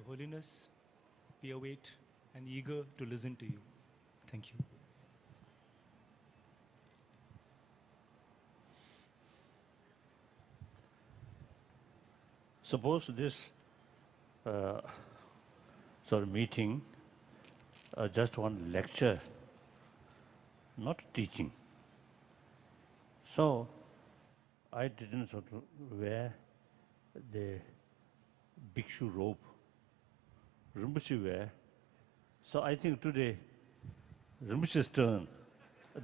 Your Holiness, we await and eager to listen to you. Thank you. Suppose this sort of meeting just one lecture, not teaching. So I didn't sort of wear the bhikshu robe. Rinpoche wear. So I think today Rinpoche's turn,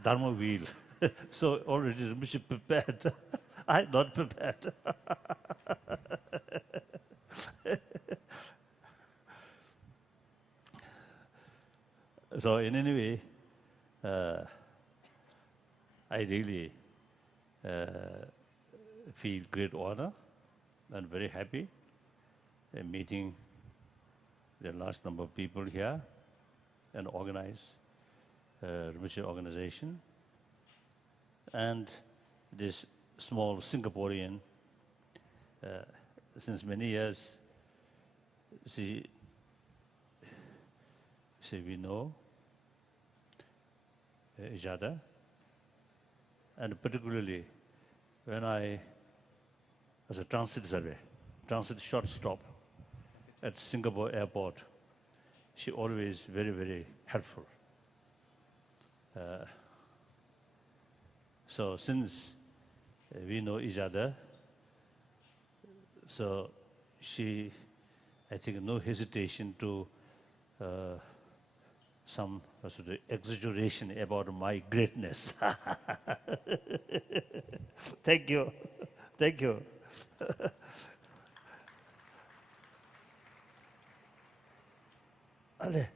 Dharma wheel. So already Rinpoche prepared. I'm not prepared. So in any way, I really feel great honor and very happy meeting the large number of people here and organize Rinpoche organization. And this small Singaporean, since many years, we know each other, and particularly when I was a transit short stop at Singapore airport, she always very, very helpful. So since we know each other, so she, I think, no hesitation to some sort of exaggeration about my greatness. Thank you. Thank you. Ale,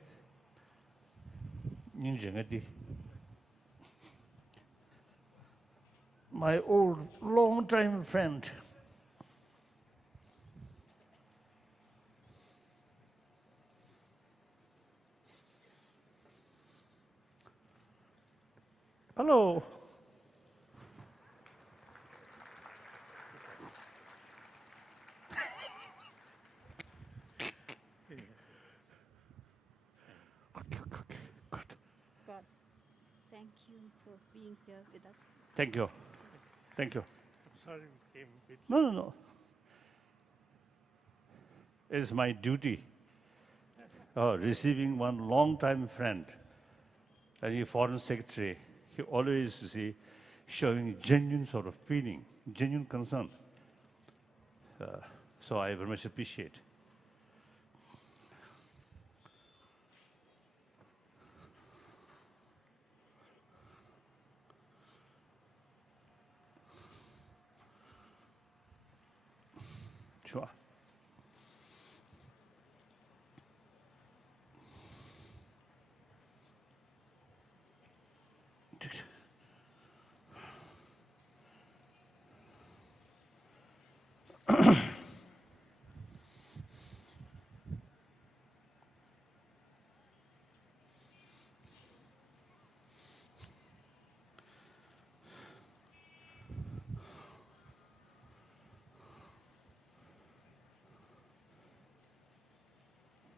my old long-time friend, hello. God, thank you for being here with us. Thank you. Thank you. I'm sorry we came a bit. No. It is my duty receiving one long-time friend, and a foreign secretary. He always showing genuine sort of feeling, genuine concern. So I very much appreciate. Sure.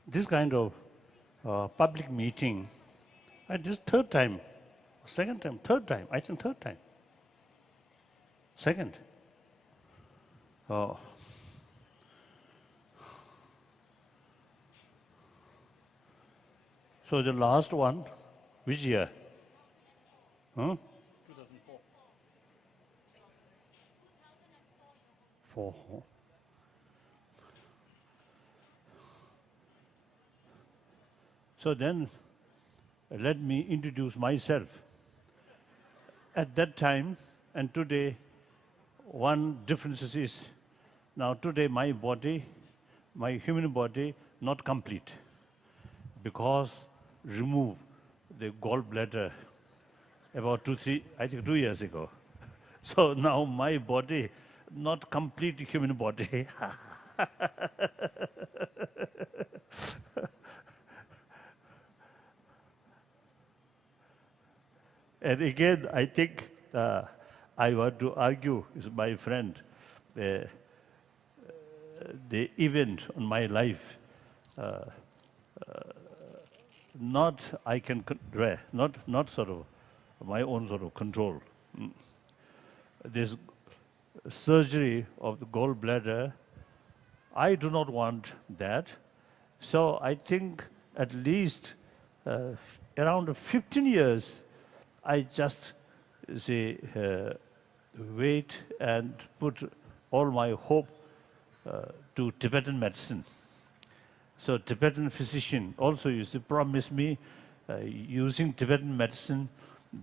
This kind of public meeting, this third time, second time, third time, I think third time. Second. Oh. So the last one, which year? Huh? 2004. 4. So then, let me introduce myself. At that time and today, one difference is, now today my body, my human body, not complete, because remove the gallbladder about 2 years ago. So now my body, not complete human body. And again, I think I want to argue with my friend, the event on my life not I can not sort of my own sort of control. This surgery of the gallbladder, I do not want that. So I think at least around 15 years, I just say wait and put all my hope to Tibetan medicine. So Tibetan physician also used to promise me using Tibetan medicine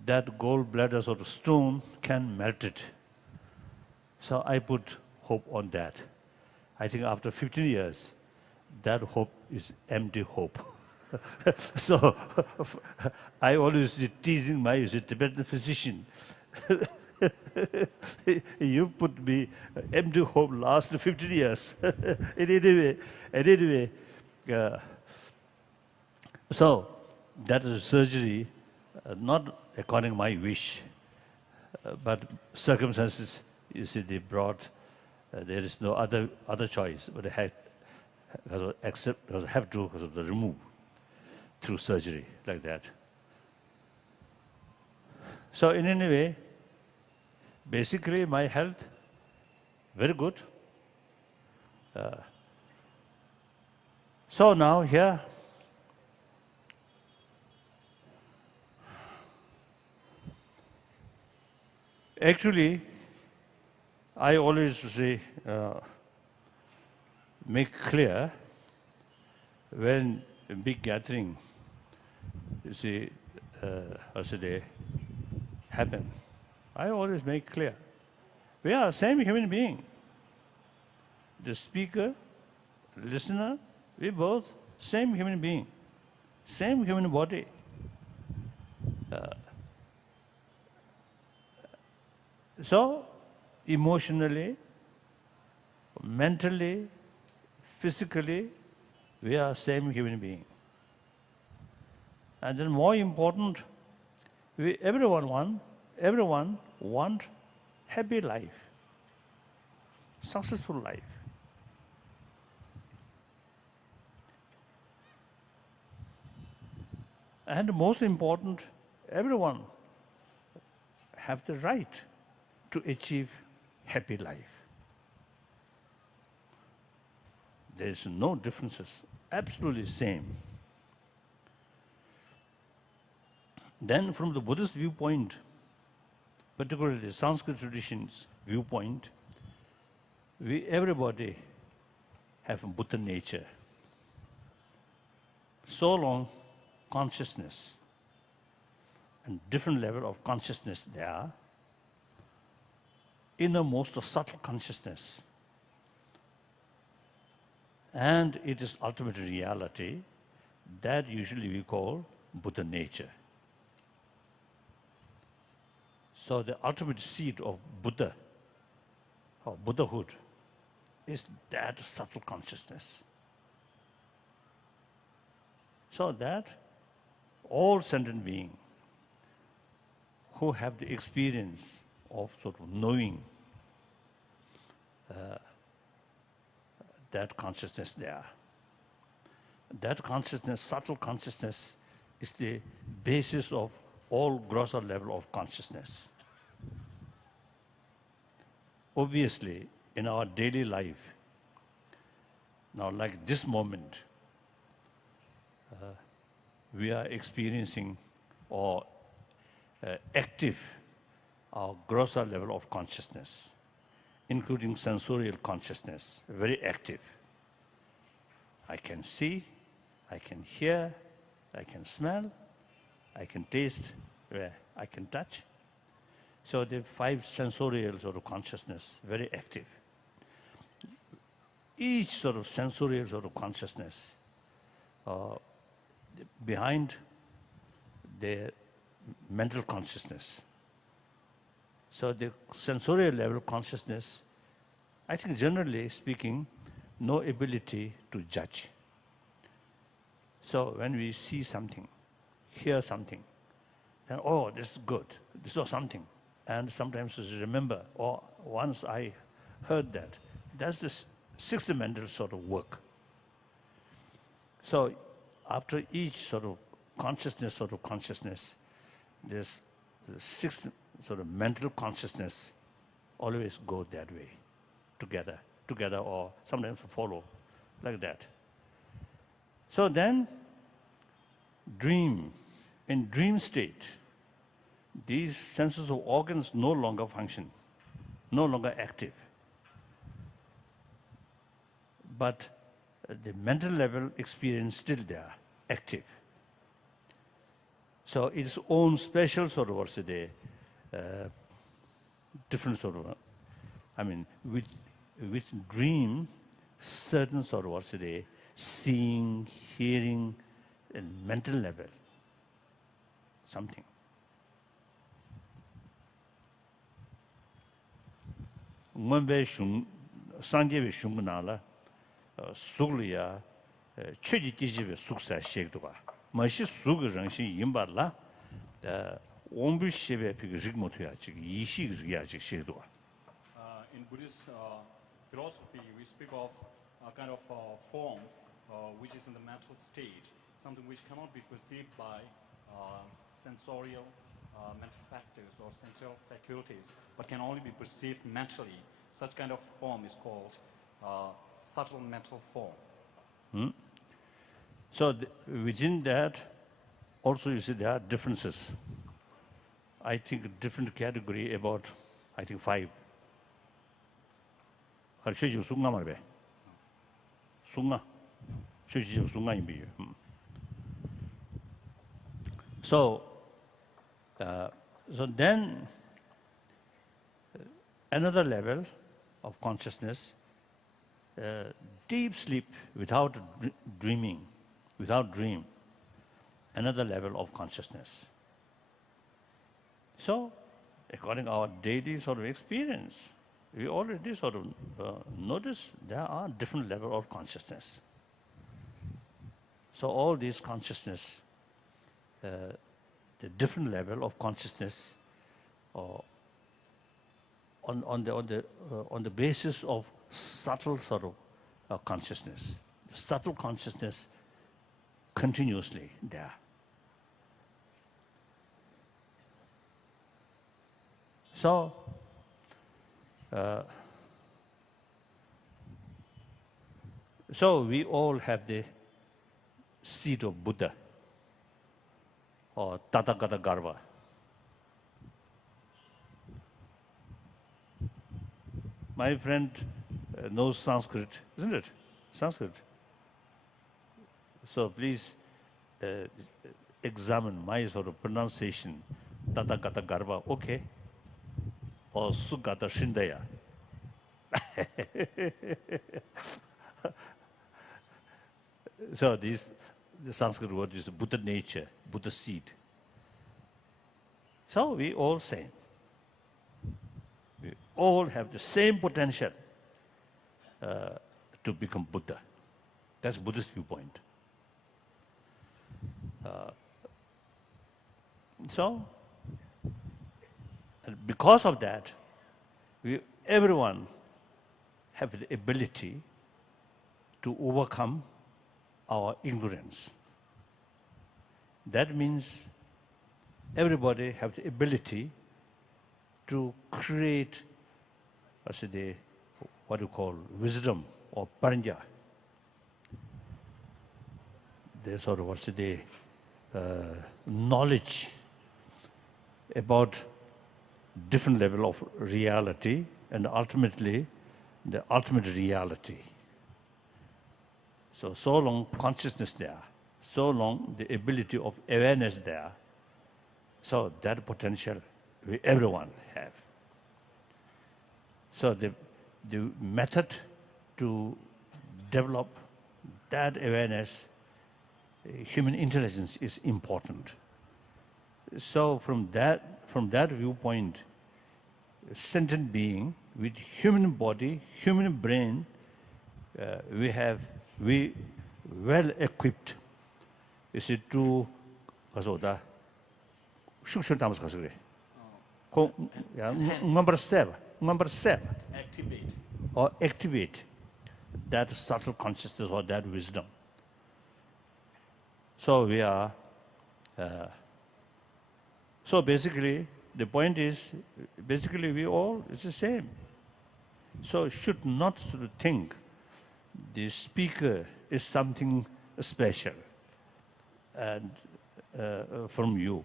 that gallbladder sort of stone can melt it. So I put hope on that. I think after 15 years, that hope is empty hope. So I always teasing my Tibetan physician. You put me empty hope last 15 years. anyway, so that is surgery, not according to my wish, but circumstances, you see, they brought, there is no other choice, but I had have to remove through surgery like that. So in any way, basically my health, very good. So now here, actually, I always say, make clear when a big gathering, you see, as they happen. I always make clear, we are same human being. The speaker, listener, we both same human being, same human body. So, emotionally, mentally, physically, we are same human being. And then more important, everyone want happy life, successful life. And most important, everyone have the right to achieve happy life. There is no differences, absolutely same. Then from the Buddhist viewpoint, particularly the Sanskrit tradition's viewpoint, everybody have a Buddha nature. So long consciousness and different level of consciousness there, innermost subtle consciousness, and it is ultimate reality that usually we call Buddha nature. So the ultimate seed of Buddha, or Buddhahood, is that subtle consciousness. So that all sentient beings who have the experience of sort of knowing that consciousness there. That consciousness, subtle consciousness, is the basis of all grosser level of consciousness. Obviously, in our daily life, now like this moment, we are experiencing or active our grosser level of consciousness, including sensorial consciousness, very active. I can see, I can hear, I can smell, I can taste, I can touch. So the 5 sensorial sort of consciousness, very active. Each sort of sensorial sort of consciousness, behind the mental consciousness. So the sensorial level consciousness, I think generally speaking, no ability to judge. So when we see something, hear something, then, oh, this is good, this was something. And sometimes we remember, oh, once I heard that. That's the 6th mental sort of work. So after each sort of consciousness, this the sixth sort of mental consciousness always go that way, together, or sometimes follow, like that. So then, in dream state, these senses of organs no longer function, no longer active. But the mental level experience still there, active. So its own special sort of what's the different sort of, with dream, certain sort of what's the seeing, hearing, and mental level, something. Ngombe shung, sangyewe shung nala, sugliya, cheji kijiwe suksa shekduwa. Mashi sug rangshin yimbarla, ombu shebe pig rigmotuya chik, yishi rigya chik shekduwa. In Buddhist philosophy, we speak of a kind of form which is in the mental state, something which cannot be perceived by sensorial mental factors or sensual faculties, but can only be perceived mentally. Such kind of form is called subtle mental form. So within that, also you see there are differences. I think different category about, I think 5. Sunga marbe. Sunga. Sunga imbi. So then another level of consciousness, deep sleep without dreaming, without dream, another level of consciousness. So, according to our daily sort of experience, we already sort of notice there are different levels of consciousness. So all these consciousness, the different level of consciousness, on the basis of subtle sort of consciousness, subtle consciousness continuously there. So, so we all have the seed of Buddha or Tathagata Garva. My friend knows Sanskrit, isn't it? Sanskrit. So please examine my sort of pronunciation, Tathagata Garva, okay? Or Sugata Shindaya. So the Sanskrit word is Buddha nature, Buddha seed. So we all same. We all have the same potential to become Buddha. That's Buddhist viewpoint. So, and because of that, everyone have the ability to overcome our ignorance. That means everybody have the ability to create, what you call wisdom or paranja. The sort of knowledge about different level of reality and ultimately the ultimate reality. So long consciousness there, so long the ability of awareness there, so that potential everyone have. So the method to develop that awareness, human intelligence is important. So from that viewpoint, a sentient being with human body, human brain, we well equipped. Is it to number seven. Activate that subtle consciousness or that wisdom. So we are, so basically, the point is, basically we all, it's the same. So should not sort of think the speaker is something special and from you.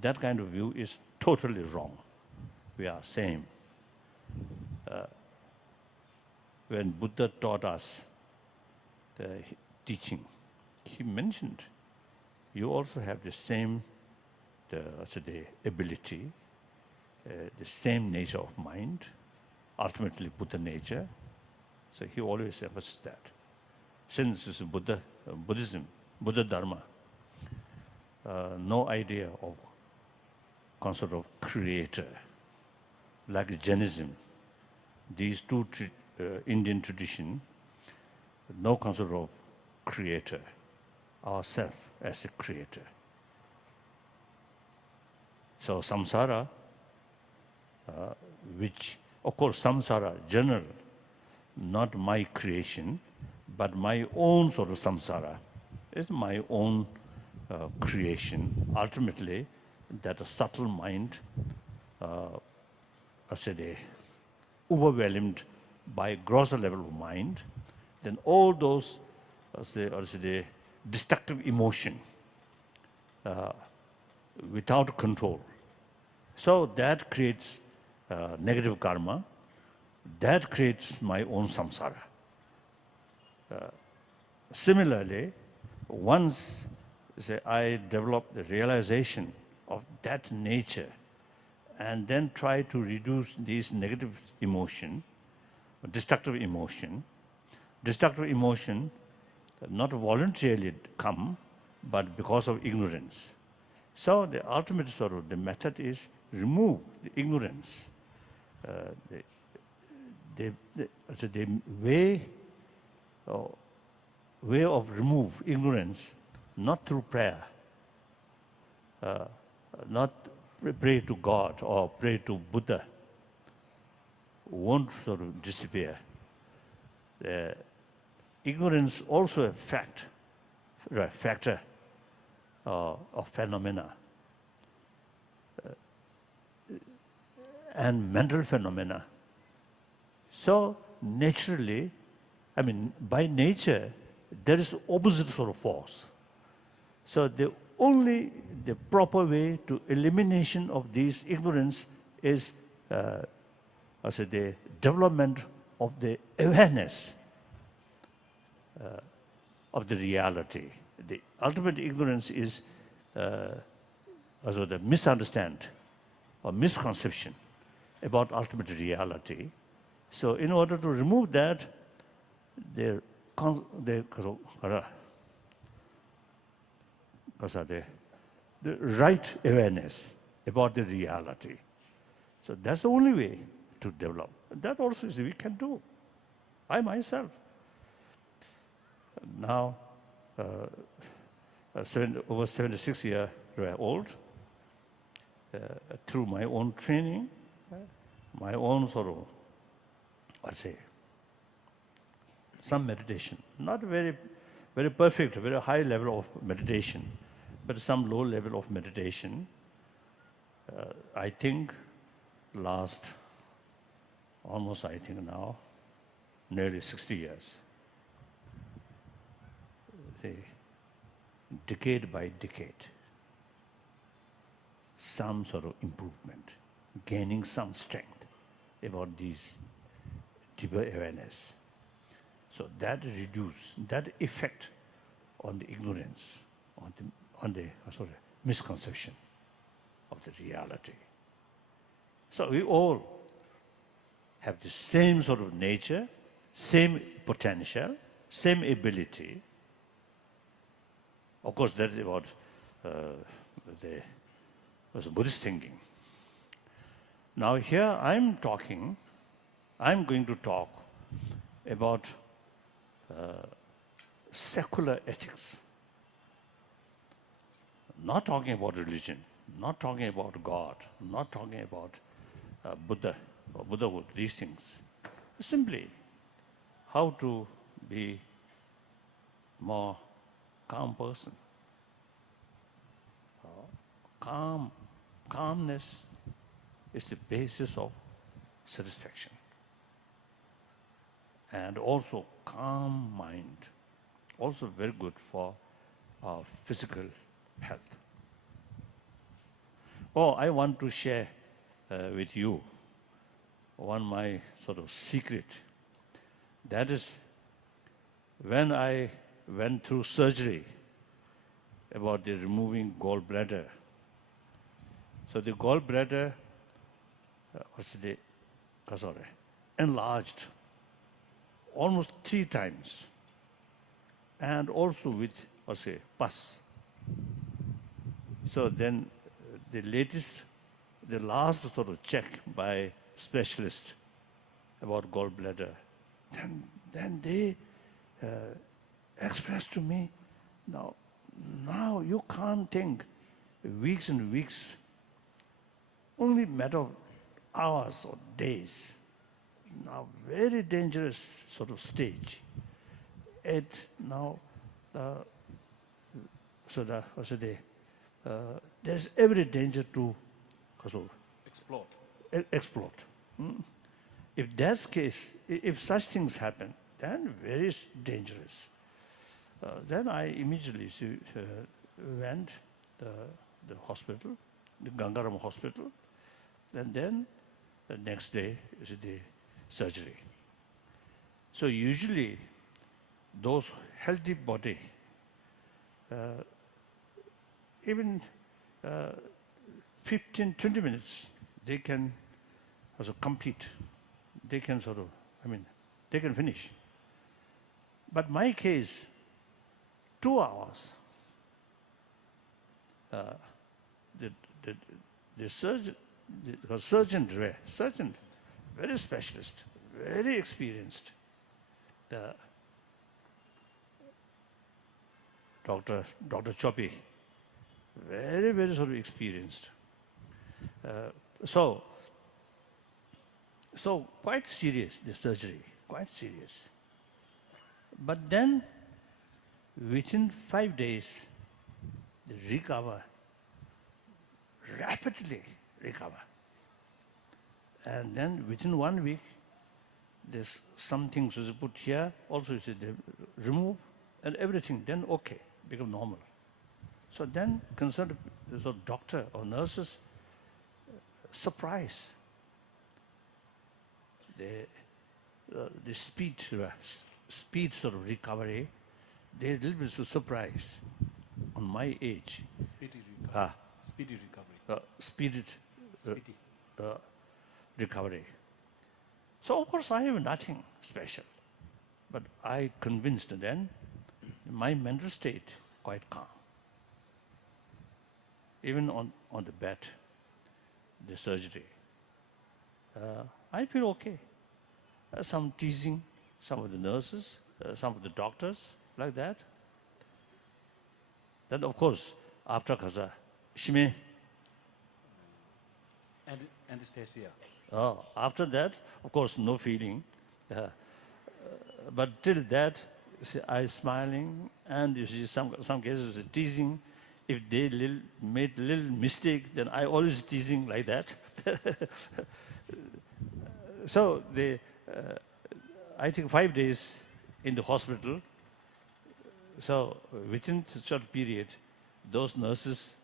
That kind of view is totally wrong. We are same. When Buddha taught us the teaching, he mentioned you also have the same the ability, the same nature of mind, ultimately Buddha nature. So he always emphasized that. Since it's Buddhism, Buddha Dharma, no idea of concept of creator, like Jainism. These two Indian tradition, no concept of creator, ourself as a creator. So samsara, which, of course, samsara, general, not my creation, but my own sort of samsara, is my own creation. Ultimately, that a subtle mind, overwhelmed by grosser level of mind, then all those, destructive emotion, without control. So that creates negative karma. That creates my own samsara. Similarly, once I develop the realization of that nature and then try to reduce these negative emotion, destructive emotion not voluntarily come, but because of ignorance. So the ultimate sort of the method is remove the ignorance. The way of remove ignorance, not through prayer, not pray to God or pray to Buddha, won't sort of disappear. Ignorance also a factor of phenomena and mental phenomena. So naturally, by nature, there is opposite sort of force. So the proper way to elimination of these ignorance is the development of the awareness of the reality. The ultimate ignorance is also the misunderstand or misconception about ultimate reality. So in order to remove that, the right awareness about the reality. So that's the only way to develop. That also is we can do. I myself, now over 76 years old, through my own training, my own sort of, some meditation, not very, very perfect, very high level of meditation, but some low level of meditation. I think last almost, now, nearly 60 years. Decade by decade, some sort of improvement, gaining some strength about these deeper awareness. So that reduce that effect on the ignorance, on the misconception of the reality. So we all have the same sort of nature, same potential, same ability. Of course, that is about the Buddhist thinking. Now here I'm going to talk about secular ethics. Not talking about religion, not talking about God, not talking about Buddha or Buddhahood, these things. Simply how to be more calm person, calmness is the basis of satisfaction. And also calm mind, also very good for our physical health. Oh, I want to share with you one my sort of secret. That is, when I went through surgery about the removing gallbladder. So the gallbladder was enlarged almost 3 times, and also with pus. So then the last sort of check by specialist about gallbladder, then they expressed to me, now you can't think weeks and weeks, only matter of hours or days. Now, very dangerous sort of stage. There's every danger to explode. If that's case, if such things happen, then very dangerous. Then I immediately went the hospital, the Gangaram hospital, and then the next day is the surgery. So usually those healthy body, even 15, 20 minutes, they can also complete. They can they can finish. But my case, 2 hours. The surgeon, very specialist, very experienced. The Dr. Choppy, very, very sort of experienced. So quite serious, the surgery, quite serious. But then, within 5 days, they recover, rapidly recover. And then within 1 week, there's some things was put here, also they remove, and everything, then okay, become normal. So then concerned doctor or nurses, surprise. The speed sort of recovery, they're a little bit surprised on my age. Speedy recovery. Speedy recovery. Speedy recovery. So of course I have nothing special, but I convinced then my mental state quite calm. Even on the bed, the surgery, I feel okay. Some teasing, some of the nurses, some of the doctors, like that. Then of course, after Kaza, Shime. Anesthesia. After that, of course, no feeling. But till that, I smiling, and you see some cases teasing. If they made little mistake, then I always teasing like that. So I think 5 days in the hospital. So within a short period, those nurses,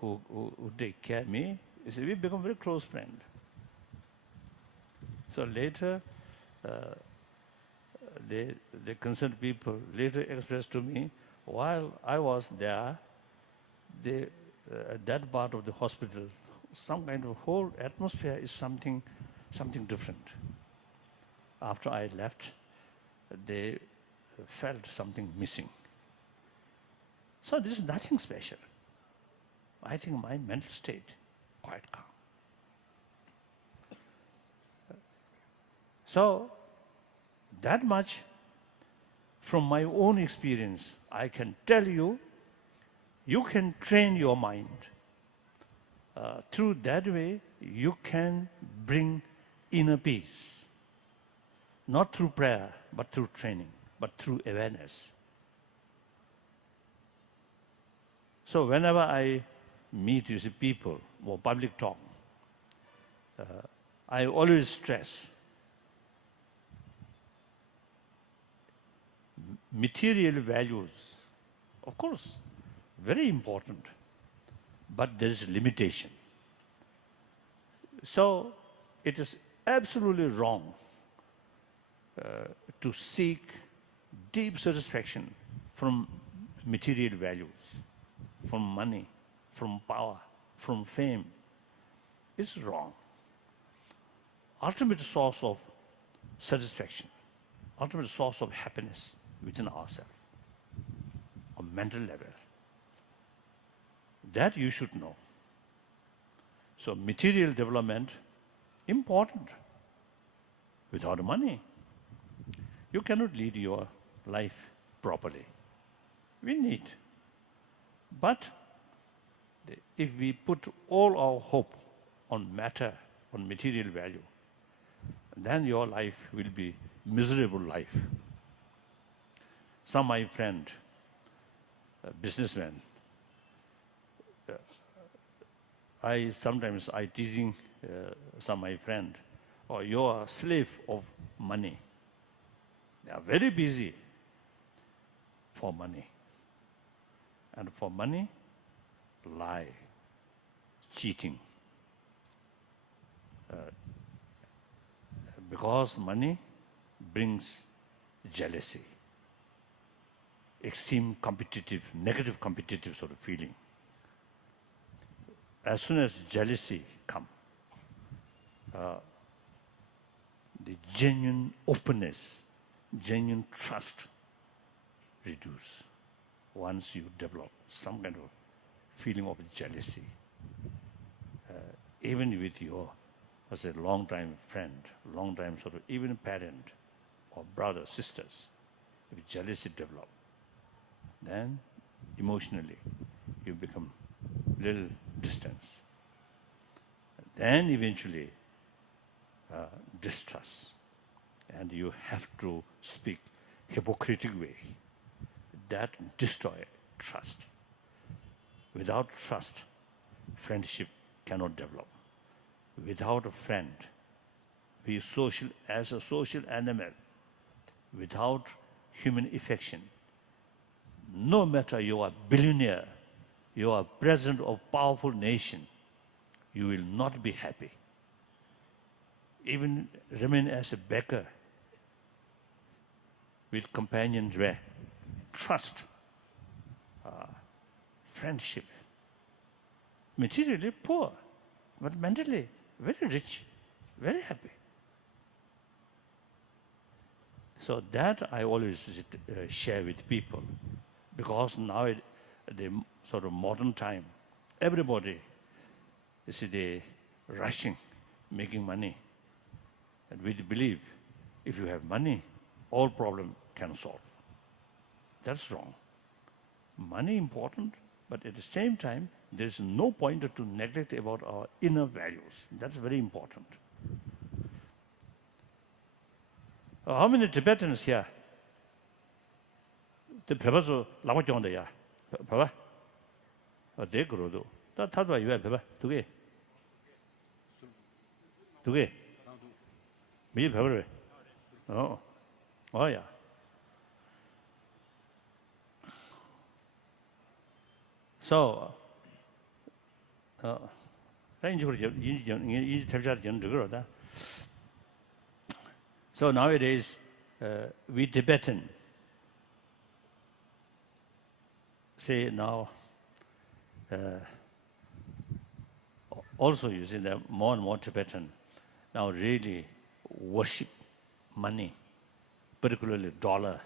who take care of me, we become very close friend. So later, the concerned people later expressed to me, while I was there, that part of the hospital, some kind of whole atmosphere is something different. After I left, they felt something missing. So this is nothing special. I think my mental state quite calm. So that much from my own experience, I can tell you, you can train your mind. Through that way, you can bring inner peace. Not through prayer, but through training, but through awareness. So whenever I meet you see people or public talk, I always stress material values, of course, very important, but there is a limitation. So it is absolutely wrong to seek deep satisfaction from material values, from money, from power, from fame. It's wrong. Ultimate source of satisfaction, ultimate source of happiness within ourselves, on mental level. That you should know. So material development, important. Without money, you cannot lead your life properly. We need. But if we put all our hope on matter, on material value, then your life will be miserable life. Some my friend, businessman, sometimes I teasing some my friend, oh, you are a slave of money. They are very busy for money. And for money, lie, cheating. Because money brings jealousy, extreme competitive, negative competitive sort of feeling. As soon as jealousy comes, the genuine openness, genuine trust reduce once you develop some kind of feeling of jealousy. Even with your, as a long-time friend, long-time sort of, even parent or brothers, sisters, if jealousy develop, then emotionally you become little distance. Then eventually distrust, and you have to speak hypocritical way. That destroy trust. Without trust, friendship cannot develop. Without a friend, we social as a social animal, without human affection, no matter you are billionaire, you are president of powerful nation, you will not be happy. Even remain as a beggar with companions where trust, friendship, materially poor, but mentally very rich, very happy. So that I always share with people, because now the sort of modern time, everybody, you see, they rushing, making money. And we believe if you have money, all problem can solve. That's wrong. Money important, but at the same time, there's no point to neglect about our inner values. That's very important. How many Tibetans here? The Pebazo Lama ya? Peba? They grow though. That's how you have Peba. Toge. Toge. Me Peba. Oh. Oh yeah. So, so nowadays, we Tibetan say now, also you see that more and more Tibetan now really worship money, particularly dollar.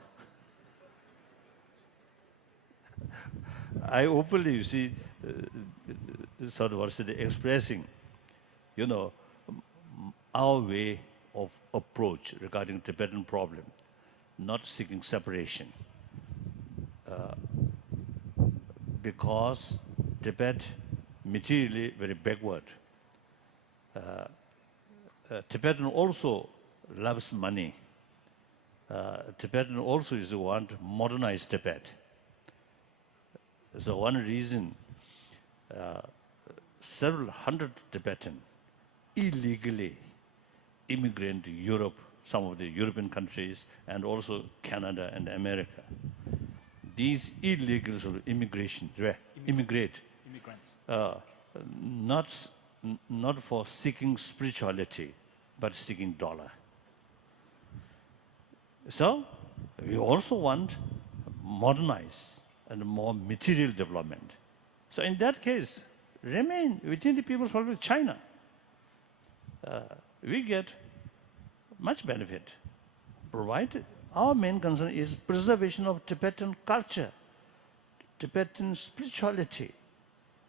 I openly, you see, sort of what's it, expressing, you know, our way of approach regarding Tibetan problem, not seeking separation. Because Tibet materially very backward. Tibetan also loves money. Tibetan also is want modernized Tibet. So one reason, several hundred Tibetan illegally immigrant to Europe, some of the European countries, and also Canada and America. These illegal sort of immigrants, not, not for seeking spirituality, but seeking dollar. So we also want modernize and more material development. So in that case, remain within the People's Republic of China. We get much benefit, provided our main concern is preservation of Tibetan culture, Tibetan spirituality.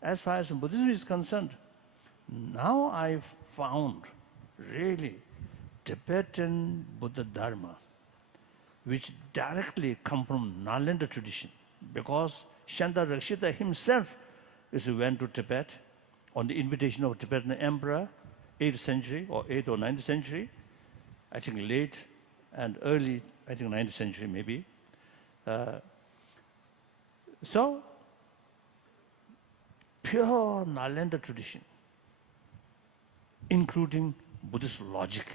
As far as Buddhism is concerned, now I've found really Tibetan Buddha Dharma, which directly come from Nalanda tradition, because Shanta Rakshita himself went to Tibet on the invitation of Tibetan emperor, 8th century or 8th or 9th century, I think late and early, I think 9th century maybe. So, pure Nalanda tradition, including Buddhist logic,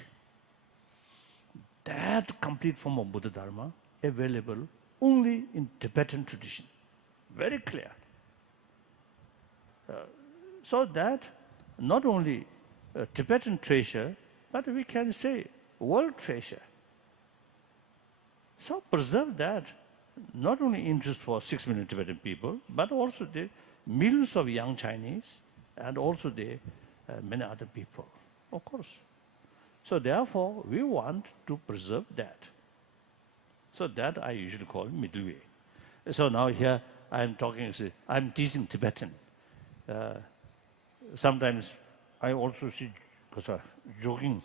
that complete form of Buddha Dharma available only in Tibetan tradition. Very clear. So that not only Tibetan treasure, but we can say world treasure. So preserve that, not only interest for 6 million Tibetan people, but also the millions of young Chinese and also the many other people, of course. So therefore, we want to preserve that. So that I usually call middle way. So now here I'm talking, I'm teaching Tibetan. Sometimes I also see, because joking.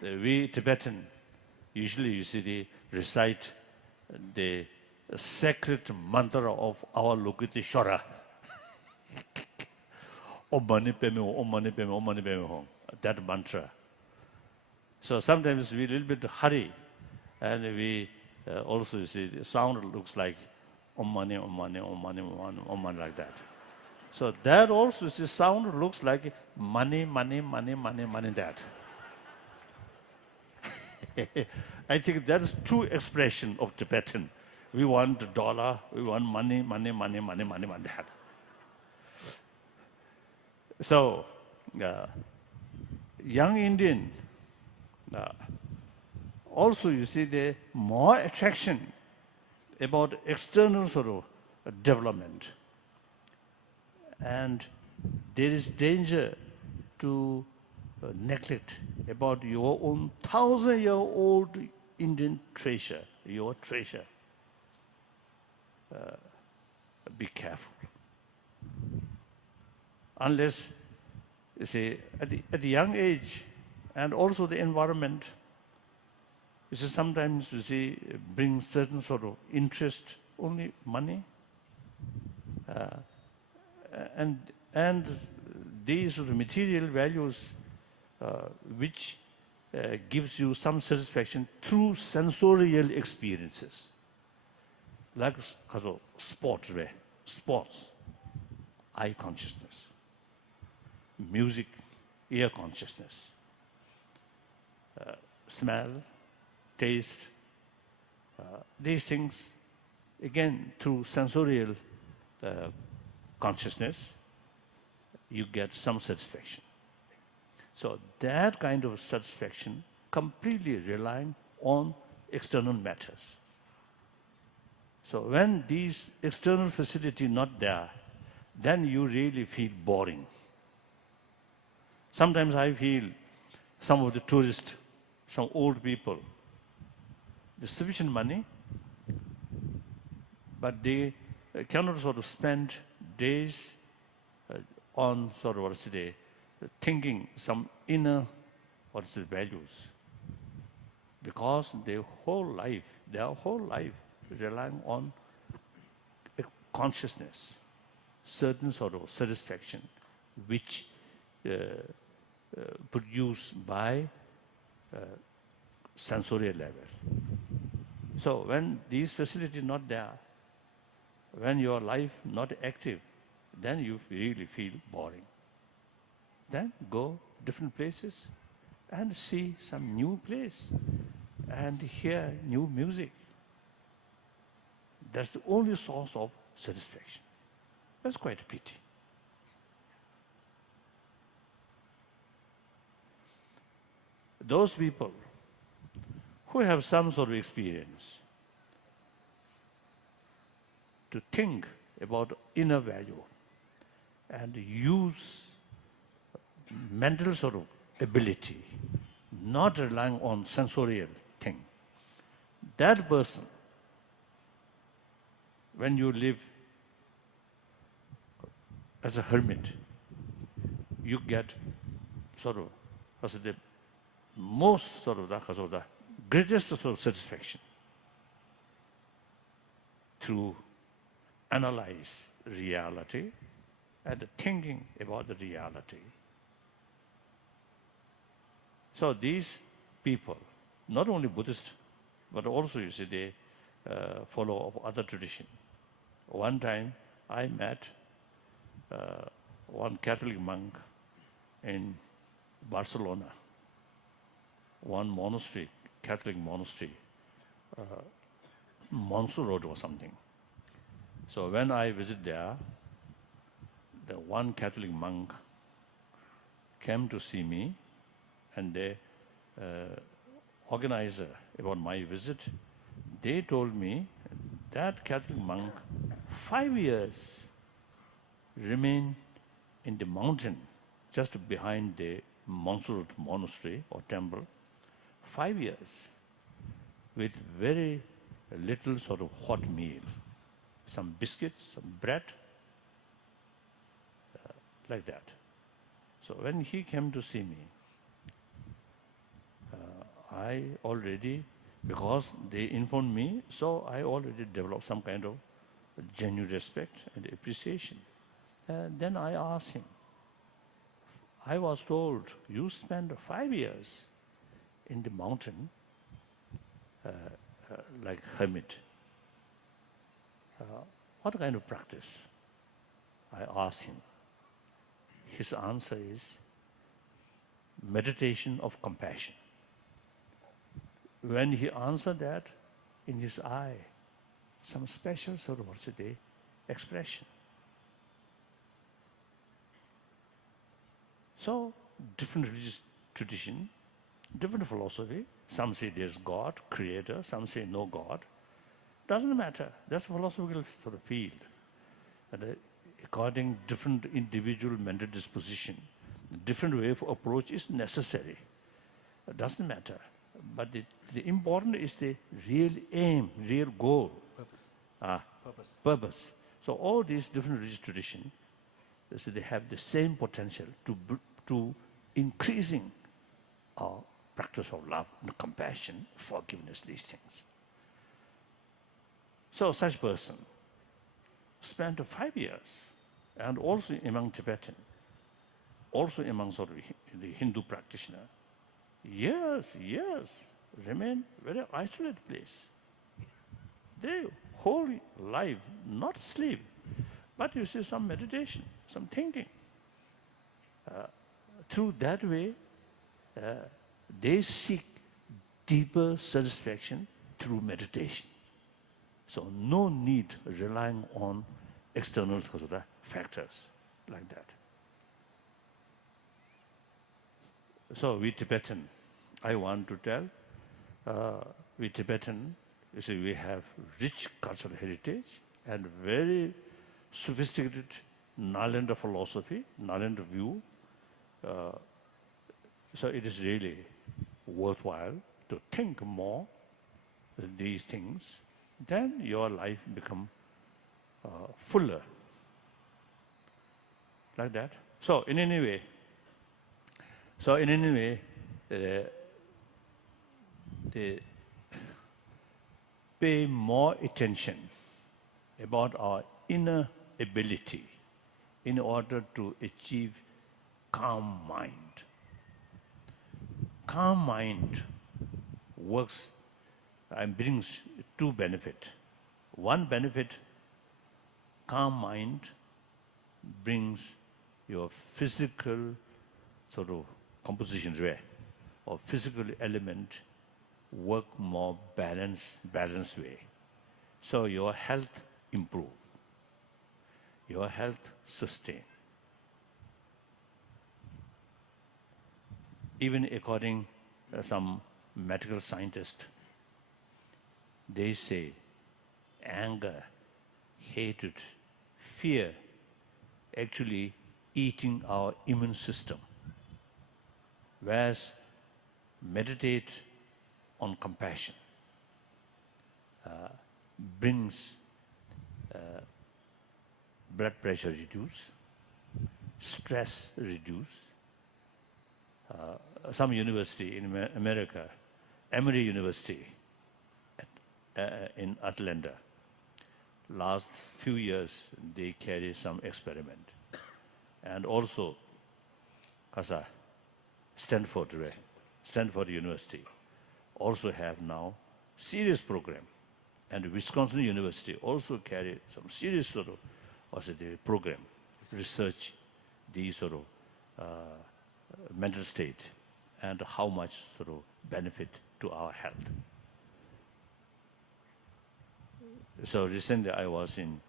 We Tibetan, usually you see they recite the sacred mantra of our Lokiti Shora. Om Mani Padme Hum, Om Mani Padme Hum, Om Mani Padme Hum. That mantra. So sometimes we a little bit hurry, and we also see the sound looks like Om Mani, Om Mani, Om Mani, Om Mani, like that. So that also the sound looks like money, money, money, money, money, that. I think that is true expression of Tibetan. We want dollar, we want money, money, money, money, money, money, that. So, young Indian, also you see the more attraction about external sort of development. And there is danger to neglect about your own 1,000-year-old Indian treasure, your treasure. Be careful. Unless, you see, at the young age, and also the environment, you see, sometimes, you see, brings certain sort of interest, only money. And these sort of material values, which gives you some satisfaction through sensorial experiences, like sports, eye consciousness, music, ear consciousness, smell, taste, these things, again, through sensorial consciousness, you get some satisfaction. So that kind of satisfaction completely relying on external matters. So when these external facilities not there, then you really feel boring. Sometimes I feel some of the tourists, some old people, there's sufficient money, but they cannot sort of spend days on sort of, thinking some inner, values. Because their whole life relying on a consciousness, certain sort of satisfaction, which produced by sensorial level. So when these facilities not there, when your life not active, then you really feel boring. Then go different places and see some new place and hear new music. That's the only source of satisfaction. That's quite a pity. Those people who have some sort of experience to think about inner value and use mental sort of ability, not relying on sensorial thing. That person, when you live as a hermit, you get sort of, the most sort of the greatest sort of satisfaction to analyze reality and thinking about the reality. So these people, not only Buddhist, but also you see they follow of other tradition. One time I met one Catholic monk in Barcelona, one monastery, Catholic monastery, Montserrat or something. So when I visit there, the one Catholic monk came to see me, and the organizer about my visit, they told me that Catholic monk 5 years remained in the mountain just behind the Montserrat monastery or temple, 5 years with very little sort of hot meal, some biscuits, some bread, like that. So when he came to see me, I already, because they informed me, so I already developed some kind of genuine respect and appreciation. Then I asked him, I was told you spent 5 years in the mountain like hermit. What kind of practice? I asked him. His answer is meditation of compassion. When he answered that, in his eye, some special sort of expression. So, different religious tradition, different philosophy. Some say there's God, creator, some say no God. Doesn't matter. That's a philosophical sort of field. And according different individual mental disposition, different way of approach is necessary. It doesn't matter. But the important is the real aim, real goal. Purpose. Purpose. So all these different religious traditions, so they have the same potential to increasing our practice of love and compassion, forgiveness, these things. So such person spent 5 years, and also among Tibetan, also among sort of the Hindu practitioner, years, remain very isolated place. They whole life, not sleep, but you see some meditation, some thinking. Through that way, they seek deeper satisfaction through meditation. So no need relying on external factors like that. So we Tibetan, I want to tell, we Tibetan, you see, we have rich cultural heritage and very sophisticated Nalanda philosophy, Nalanda view. So it is really worthwhile to think more these things. Then your life become fuller. Like that. So in any way, they pay more attention about our inner ability in order to achieve calm mind. Calm mind works and brings two benefits. One benefit, calm mind brings your physical sort of composition there, or physical element work more balanced way. So your health improve, your health sustain. Even according some medical scientists, they say anger, hatred, fear actually eating our immune system. Whereas meditate on compassion brings blood pressure reduce, stress reduce. Some university in America, Emory University in Atlanta, last few years they carry some experiment. And also, Kasa, Stanford University also have now serious program. And Wisconsin University also carry some serious sort of the program, research these sort of mental state and how much sort of benefit to our health. So recently I was in,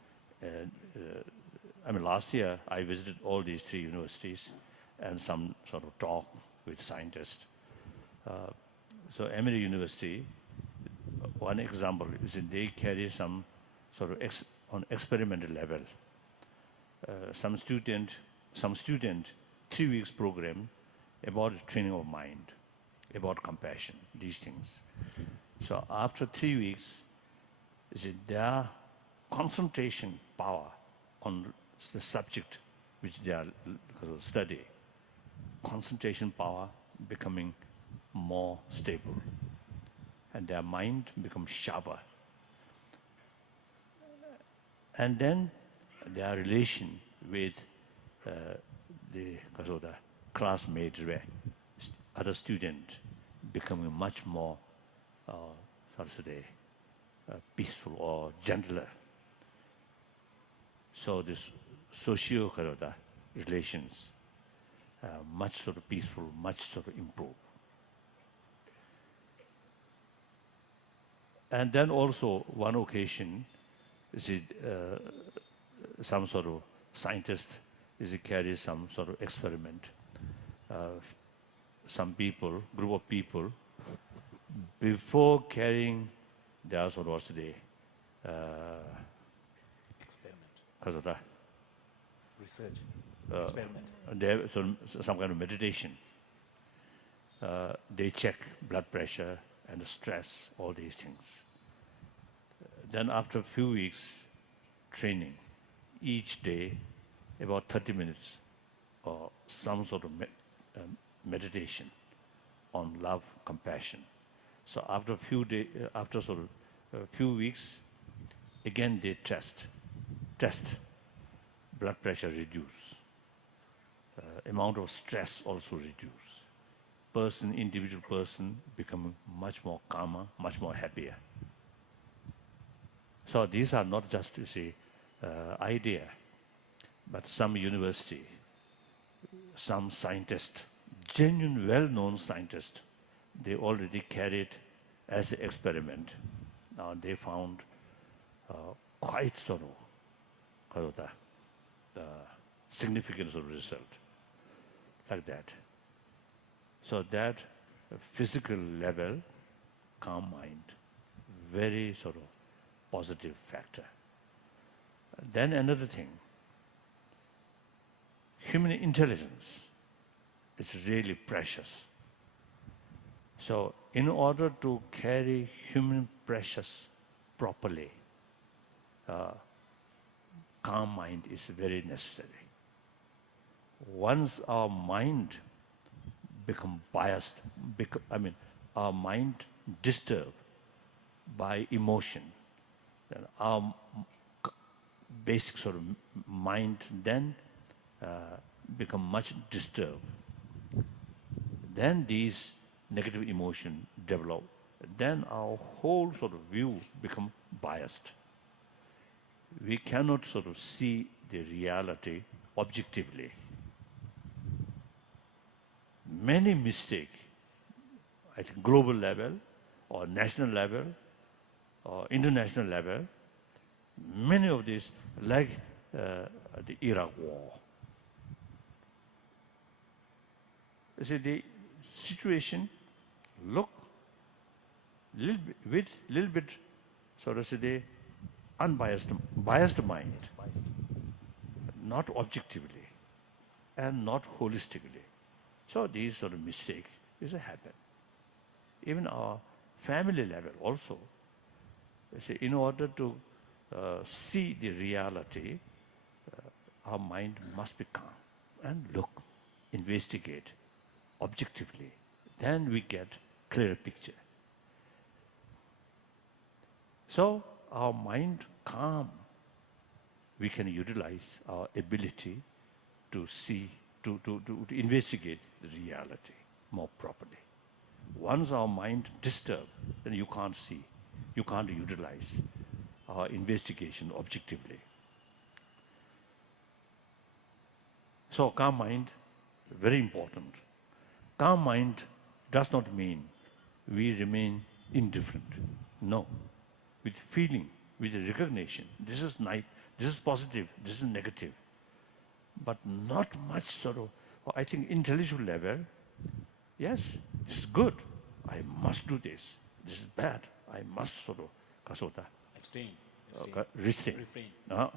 last year I visited all these 3 universities and some sort of talk with scientists. So Emory University, one example is that they carry some sort of on experimental level. Some student 3 weeks program about training of mind, about compassion, these things. So after 3 weeks, is it their concentration power on the subject which they are studying, concentration power becoming more stable, and their mind becomes sharper. And then their relation with the classmates, other students, becoming much more, peaceful or gentler. So this socio relations much sort of peaceful, much sort of improve. And then also one occasion, is it some sort of scientist is it carries some sort of experiment. Some people, group of people, before carrying their sort of Experiment. Research. Experiment. They have some kind of meditation. They check blood pressure and the stress, all these things. Then after a few weeks training, each day about 30 minutes or some sort of meditation on love, compassion. So after a few days, after sort of a few weeks, again they test, blood pressure reduce, amount of stress also reduce. Individual person becoming much more calmer, much more happier. So these are not just to say idea, but some university, some scientist, genuine well-known scientist, they already carried as an experiment. Now they found quite sort of the significance of result, like that. So that physical level, calm mind, very sort of positive factor. Then another thing, human intelligence is really precious. So in order to carry human precious properly, calm mind is very necessary. Once our mind become biased, our mind disturbed by emotion, then our basic sort of mind then become much disturbed. Then these negative emotion develop. Then our whole sort of view become biased. we cannot sort of see the reality objectively. Many mistakes, I think global level or national level or international level, many of these, like the Iraq war. You see, the situation look little bit, so to say, the biased mind, not objectively and not holistically. So these sort of mistakes is a happen. Even our family level also, you see, in order to see the reality, our mind must be calm and look, investigate objectively. Then we get clear picture. So our mind calm, we can utilize our ability to see, to investigate the reality more properly. Once our mind disturbed, then you can't see, you can't utilize our investigation objectively. So calm mind, very important. Calm mind does not mean we remain indifferent. No. With feeling, with recognition, this is nice, this is positive, this is negative. But not much sort of, I think intellectual level, yes, this is good, I must do this. This is bad, I must sort of, kasota. Abstain. Refrain.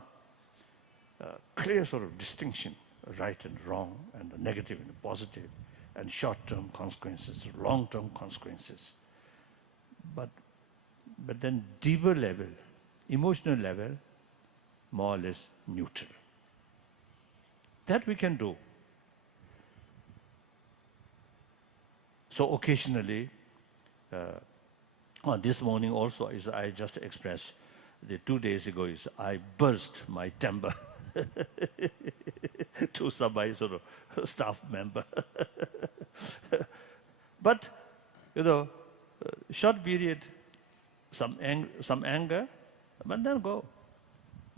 Clear sort of distinction, right and wrong, and negative and positive, and short-term consequences, long-term consequences. But then deeper level, emotional level, more or less neutral. That we can do. So occasionally, this morning also, as I just expressed, the 2 days ago, is I burst my temper to some my sort of staff member. But, short period, some anger, but then go,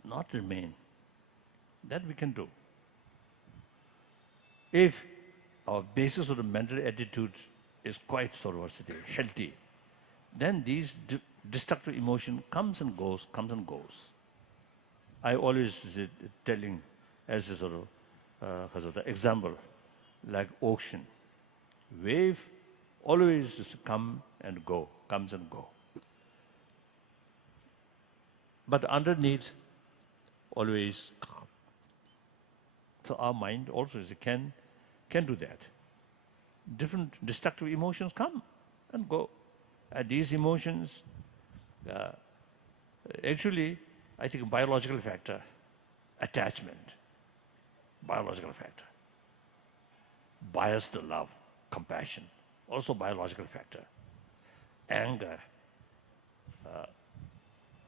not remain. That we can do. If our basis of the mental attitude is quite sort of healthy, then these destructive emotion comes and goes. I always telling as a sort of example, like ocean, wave always just comes and go. But underneath, always calm. So our mind also can do that. Different destructive emotions come and go. And these emotions, actually, I think biological factor, attachment, biological factor. Biased love, compassion, also biological factor. Anger,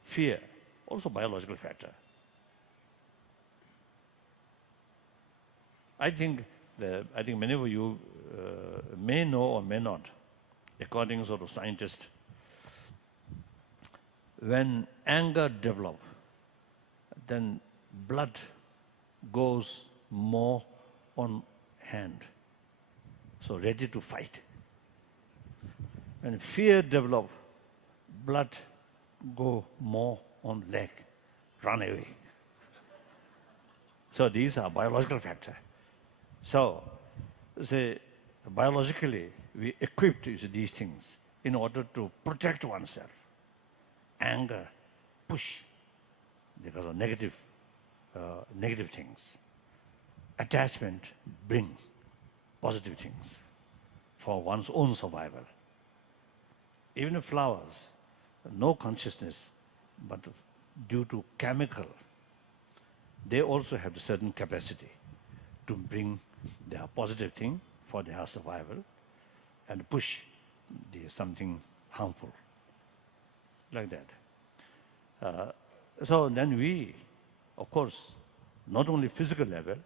fear, also biological factor. I think many of you may know or may not, according to sort of scientists, when anger develops, then blood goes more on hand, so ready to fight. When fear develops, blood go more on leg, run away. So these are biological factors. So, biologically, we equipped with these things in order to protect oneself. Anger, push, because of negative things. Attachment, bring positive things for one's own survival. Even flowers, no consciousness, but due to chemical, they also have a certain capacity to bring their positive thing for their survival and push something harmful, like that. So then we, of course, not only physical level,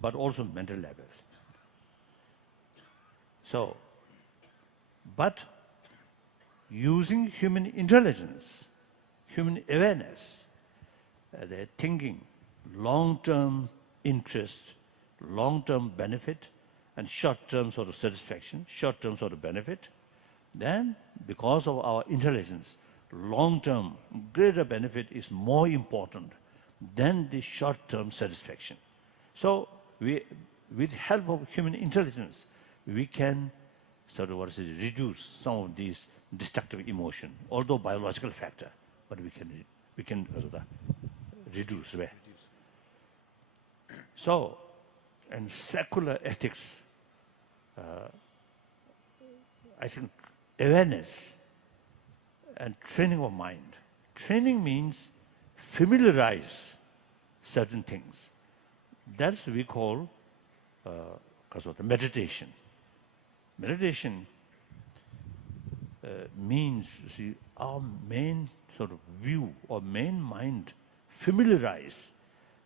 but also mental level. So, but using human intelligence, human awareness, they're thinking long-term interest, long-term benefit, and short-term sort of satisfaction, short-term sort of benefit, then because of our intelligence, long-term greater benefit is more important than the short-term satisfaction. So with help of human intelligence, we can sort of reduce some of these destructive emotion, although biological factor, but we can sort of reduce. Right? So, and secular ethics, I think awareness and training of mind. Training means familiarize certain things. That's we call meditation. Meditation means, you see, our main sort of view or main mind familiarize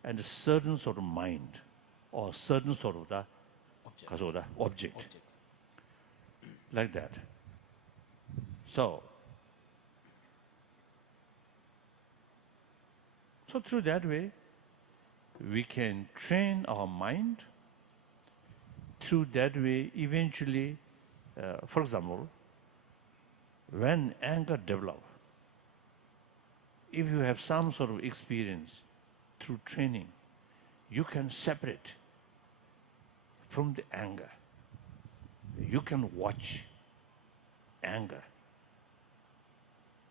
and a certain sort of mind or certain sort of the object. Like that. So through that way, we can train our mind. Through that way, eventually, for example, when anger develops, if you have some sort of experience through training, you can separate from the anger. You can watch anger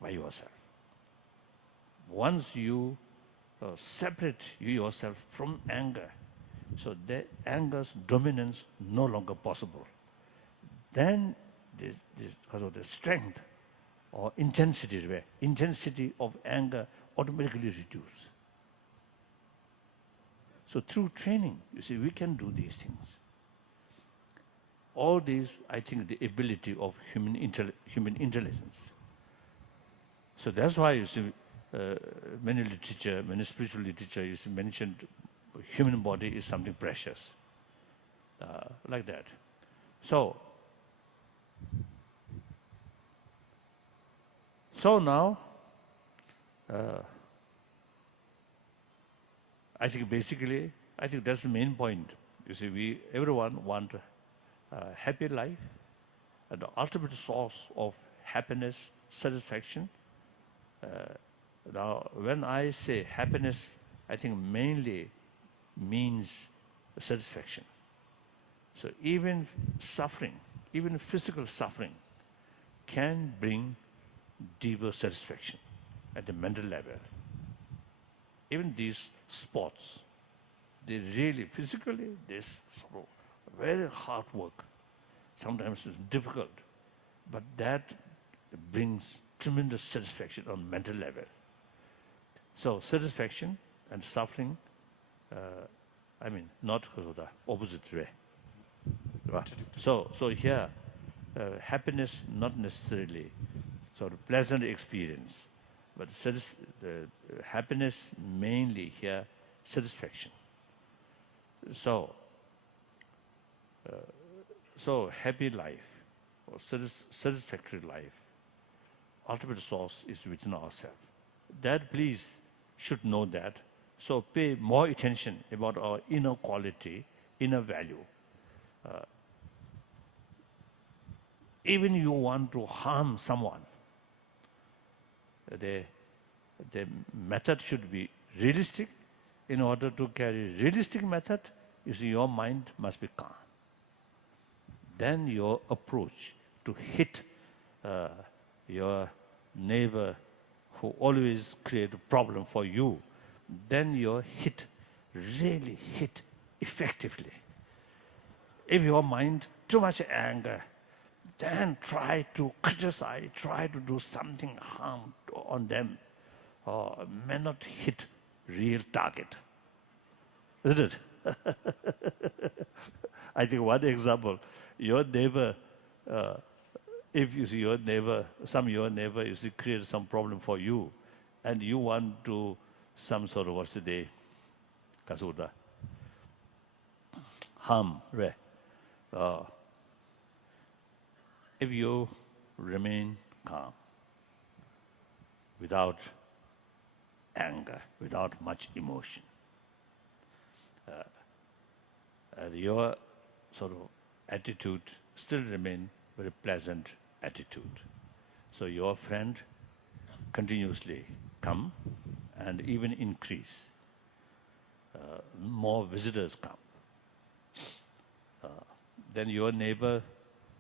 by yourself. Once you separate yourself from anger, so the anger's dominance no longer possible. Then this because of the strength or intensity of anger automatically reduce. So through training, you see, we can do these things. All these, I think, the ability of human intelligence. So that's why you see, many literature, many spiritual literature is mentioned human body is something precious, like that. So now, I think basically, that's the main point. You see, everyone want a happy life, and the ultimate source of happiness, satisfaction. Now, when I say happiness, I think mainly means satisfaction. So even suffering, even physical suffering, can bring deeper satisfaction at the mental level. Even these sports, they really, physically, this very hard work. Sometimes it's difficult, but that brings tremendous satisfaction on mental level. So satisfaction and suffering, not the opposite way. Right? So here, happiness not necessarily sort of pleasant experience, but happiness mainly here, satisfaction. So happy life or satisfactory life, ultimate source is within ourselves. That please should know that. So pay more attention about our inner quality, inner value. Even you want to harm someone, the method should be realistic. In order to carry realistic method, you see, your mind must be calm. Then your approach to hit your neighbor who always create a problem for you, then your really hit effectively. If your mind too much anger, then try to criticize, try to do something harm on them, or may not hit real target. Isn't it? I think one example, your neighbor, if you see your neighbor, you see, create some problem for you, and you want to some sort of, harm, right? If you remain calm, without anger, without much emotion. And your sort of attitude still remain very pleasant attitude. So your friend continuously come and even increase. More visitors come. Then your neighbor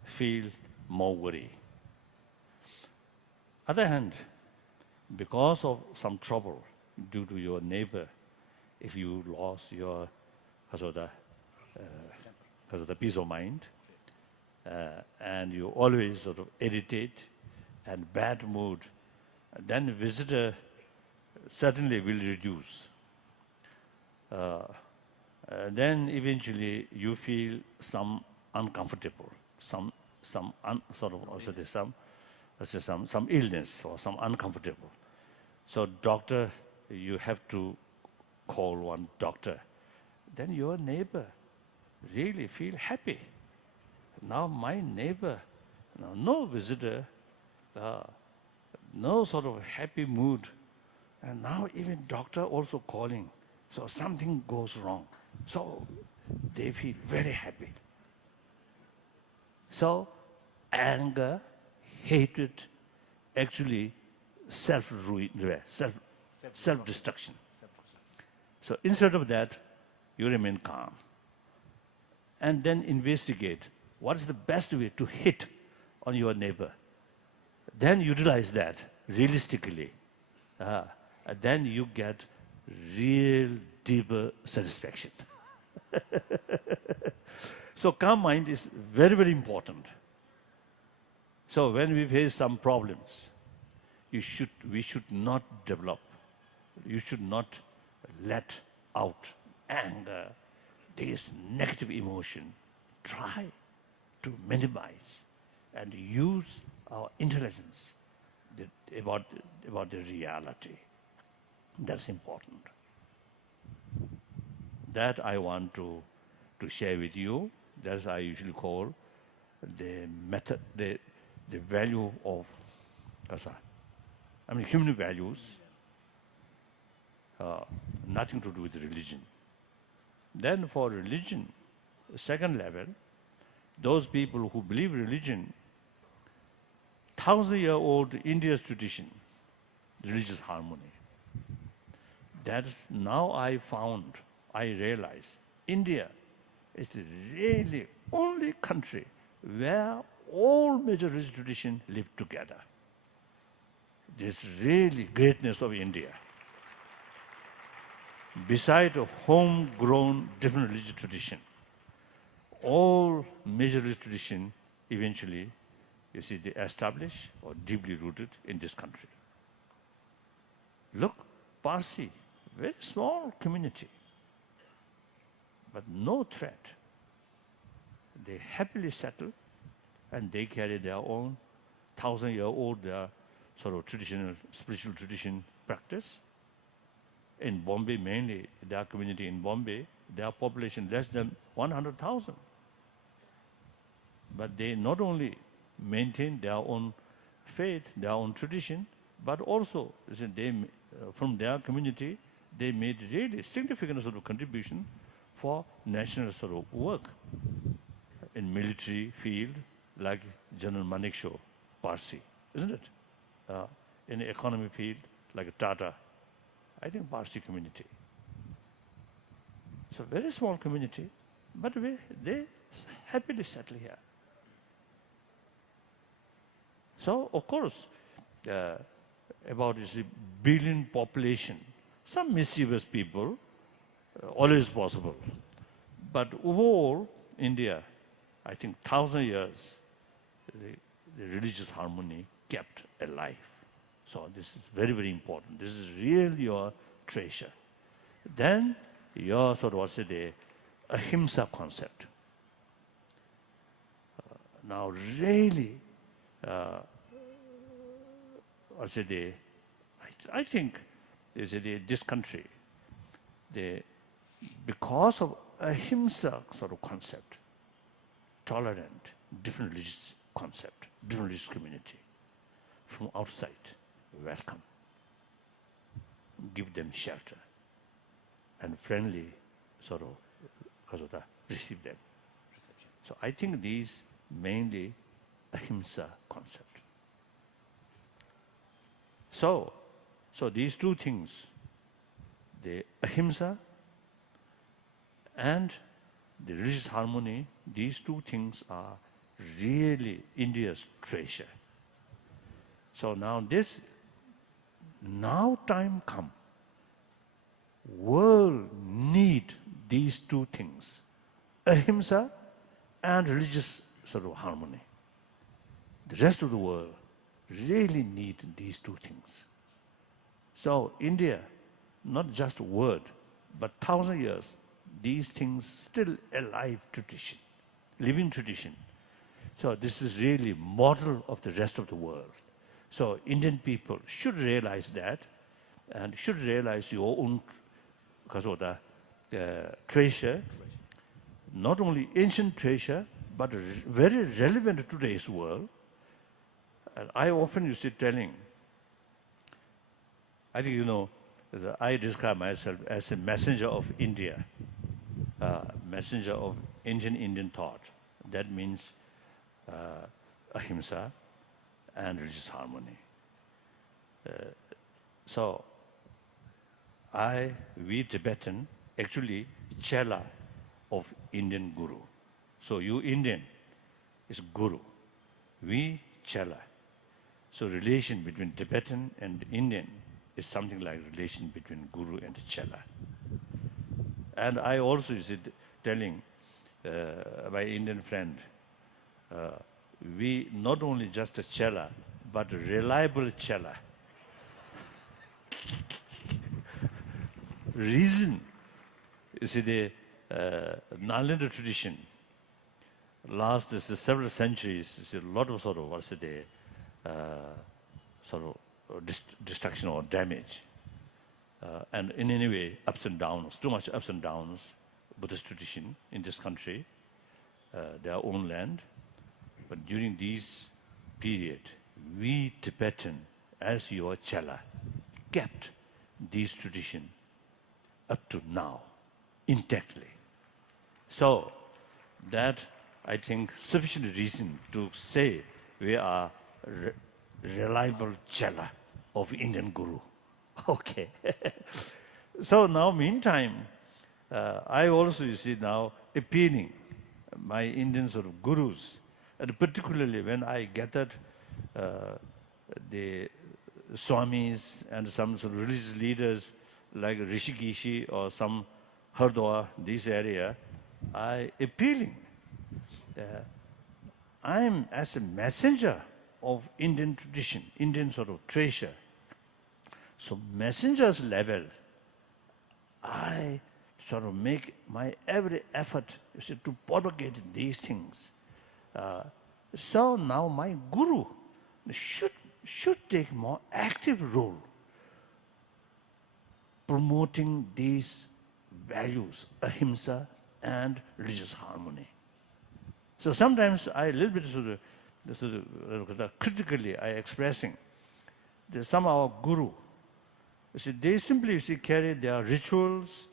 feel more worry. Other hand, because of some trouble due to your neighbor, if you lost your because of the peace of mind, and you always sort of irritate and bad mood, then visitor certainly will reduce. Then eventually you feel some uncomfortable, some illness or some uncomfortable. So doctor, you have to call one doctor. Then your neighbor really feel happy. Now my neighbor, no visitor, no sort of happy mood, and now even doctor also calling. So something goes wrong. So they feel very happy. So anger, hatred, actually self-ruin, self-destruction. So instead of that, you remain calm. And then investigate what is the best way to hit on your neighbor. Then utilize that realistically. And then you get real deeper satisfaction. So calm mind is very, very important. So when we face some problems, we should not develop, you should not let out anger, this negative emotion. Try to minimize and use our intelligence about the reality. That's important. That I want to share with you. That's I usually call the method, the value of human values, nothing to do with religion. Then for religion, second level, those people who believe religion, 1,000-year-old India's tradition, religious harmony. That's now I realize, India is the really only country where all major religious traditions live together. This really greatness of India. Beside a homegrown different religious tradition, all major religious traditions eventually, you see, they establish or deeply rooted in this country. Look, Parsi, very small community, but no threat. They happily settle, and they carry their own 1,000-year-old sort of traditional, spiritual tradition practice. In Bombay, mainly, their community in Bombay, their population less than 100,000. But they not only maintain their own faith, their own tradition, but also from their community, they made really significant sort of contribution for national sort of work. In military field, like General Manekshaw, Parsi, isn't it? In the economy field, like Tata, I think Parsi community. So very small community, but they happily settle here. So of course, about this billion population, some mischievous people, always possible. But overall, India, I think 1,000 years, the religious harmony kept alive. So this is very, very important. This is really your treasure. Then your sort of the ahimsa concept. Now really, I think this country, because of ahimsa sort of concept, tolerant, different religious concept, different religious community, from outside, welcome. give them shelter, and friendly sort of receive them. Reception. So I think these mainly ahimsa concept. So these two things, the ahimsa and the religious harmony, these two things are really India's treasure. So now time come. World need these two things, ahimsa and religious sort of harmony. The rest of the world really need these two things. So India, not just a word, but 1,000 years, these things still alive tradition, living tradition. So this is really model of the rest of the world. So Indian people should realize that, and should realize your own treasure, not only ancient treasure, but very relevant to today's world. And I often used to telling, I think you know, I describe myself as a messenger of India, messenger of ancient Indian thought. That means ahimsa and religious harmony. So we Tibetan, actually chela of Indian Guru. So you Indian is Guru, we chela. So relation between Tibetan and Indian is something like relation between Guru and chela. And I also is telling my Indian friend, we not only just a chela, but a reliable chela. Reason is the Nalanda tradition. Last several centuries, is a lot of sort of destruction or damage. And in any way, ups and downs, too much ups and downs, Buddhist tradition in this country, their own land. But during this period, we Tibetan, as your chela, kept this tradition up to now, intactly. So that, I think, sufficient reason to say we are reliable chela of Indian Guru. Okay. So now, meantime, I also, you see, now appealing my Indian sort of gurus, and particularly when I gathered the swamis and some sort of religious leaders like Rishikeshi or some Hardwar, this area, I appealing. I am as a messenger of Indian tradition, Indian sort of treasure. So messenger's level, I sort of make my every effort, you see, to propagate these things. So now my guru should take more active role promoting these values, ahimsa and religious harmony. So sometimes I a little bit critically I expressing that some of our guru, you see, they simply you see, carry their rituals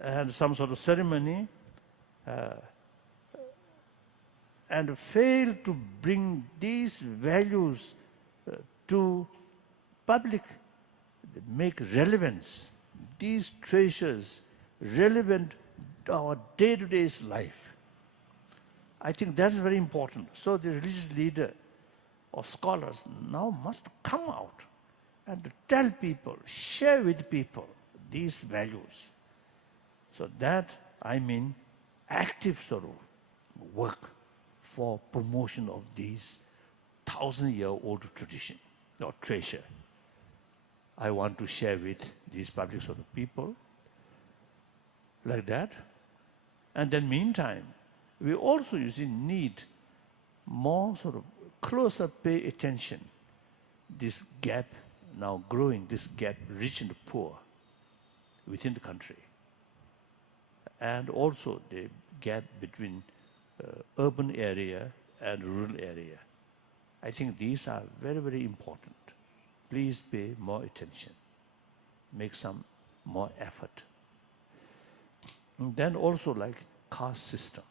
and some sort of ceremony and fail to bring these values to public, make relevance, these treasures relevant to our day-to-day life. I think that's very important. So the religious leader or scholars now must come out and tell people, share with people these values. So that, I mean, active sort of work for promotion of these 1,000-year-old tradition or treasure. I want to share with these public sort of people like that. And then meantime, we also, you see, need more sort of closer pay attention. This gap now growing, this gap rich and poor within the country. And also the gap between urban area and rural area. I think these are very, very important. Please pay more attention. make some more effort. And then also like caste system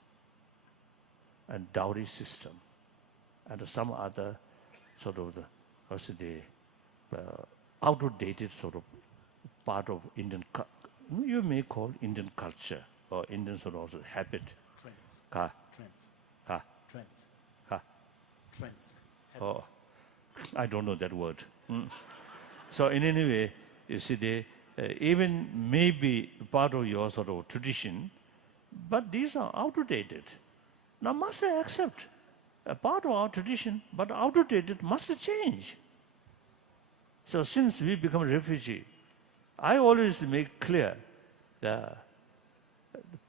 and dowry system and some other sort of outdated sort of part of Indian, you may call Indian culture or Indian sort of also habit. Trends. Ka, Trends. ka, Trends. ka. Trends. Oh, Habits. I don't know that word. So in any way, you see, they even maybe part of your sort of tradition, but these are outdated. Now must I accept a part of our tradition, but outdated must change. So since we become a refugee, I always make clear the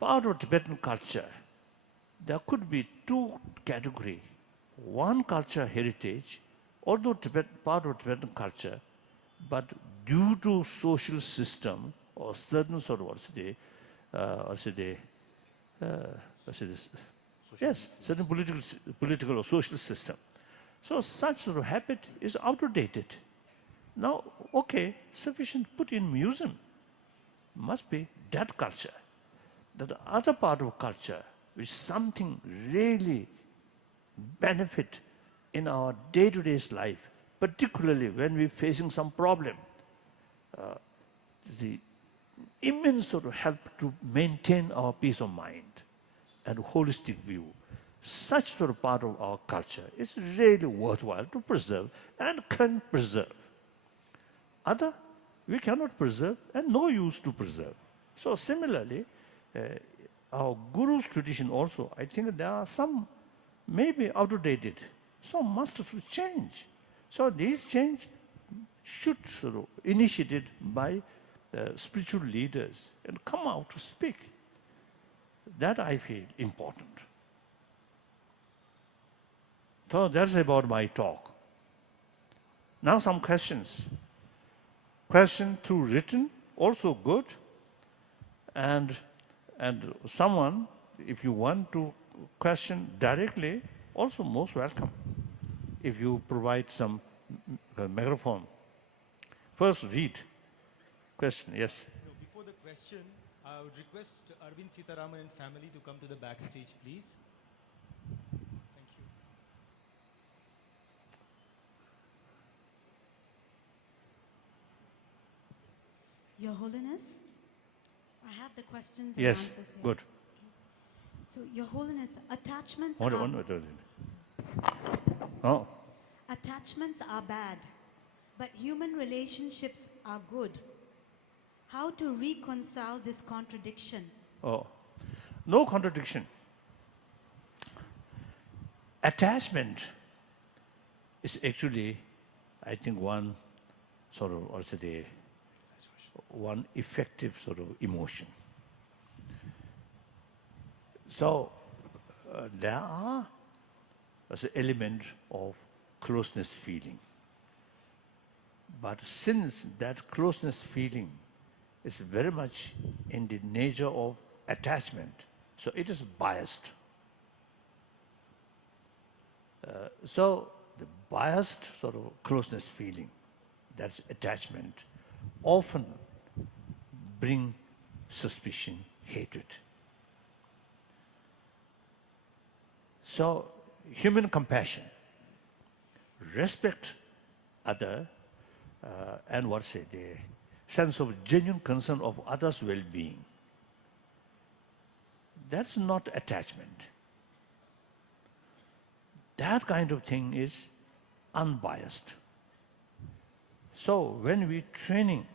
part of Tibetan culture, there could be two categories. One culture heritage, although part of Tibetan culture, but due to social system or certain sort of certain political or social system. So such sort of habit is outdated. Now, okay, sufficient put in museum. Must be that culture. The other part of culture, which something really benefit in our day-to-day life, particularly when we're facing some problem, the immense sort of help to maintain our peace of mind and holistic view. Such sort of part of our culture is really worthwhile to preserve and can preserve. Other, we cannot preserve and no use to preserve. So similarly, our Guru's tradition also, I think there are some maybe outdated, some must change. So these change should sort of initiated by the spiritual leaders and come out to speak. That I feel important. So that's about my talk. Now some questions. Question through written, also good. And someone, if you want to question directly, also most welcome. If you provide some microphone. First read. Question, yes. No, before the question, I would request Arvind Sitaraman and family to come to the backstage, please. Thank you. Your Holiness, I have the questions and Yes, answers here. good. So, Your Holiness, attachments Oh, attachments are bad, but human relationships are good. How to reconcile this contradiction? oh, no contradiction. Attachment is actually, I think, one sort of also one effective sort of emotion. So there are as an element of closeness feeling. But since that closeness feeling is very much in the nature of attachment, so it is biased. So the biased sort of closeness feeling, that's attachment, often bring suspicion, hatred. So human compassion, respect other, and the sense of genuine concern of others' well-being. That's not attachment. That kind of thing is unbiased. So when we're training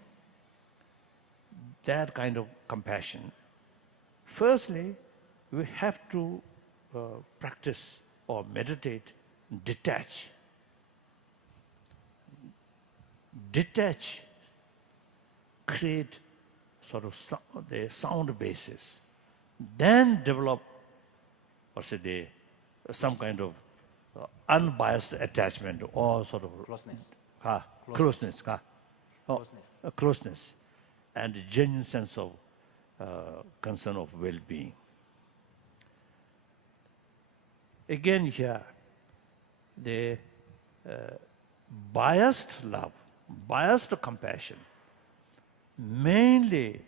that kind of compassion, firstly, we have to practice or meditate, detach. Detach, create sort of the sound basis, then develop, some kind of unbiased attachment or sort of Closeness. Closeness. Closeness. Closeness, and a genuine sense of concern of well-being. Again here, the biased love, biased compassion, mainly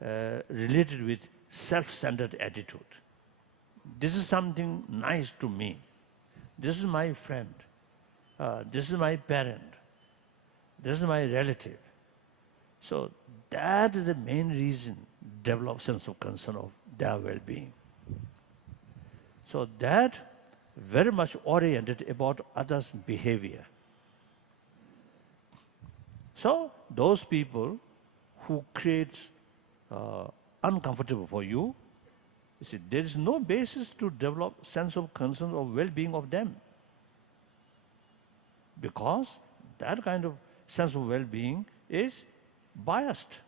related with self-centered attitude. This is something nice to me. This is my friend. This is my parent. This is my relative. So that is the main reason develop sense of concern of their well-being. So that very much oriented about others' behavior. So those people who creates uncomfortable for you, you see, there is no basis to develop sense of concern or well-being of them. Because that kind of sense of well-being is biased,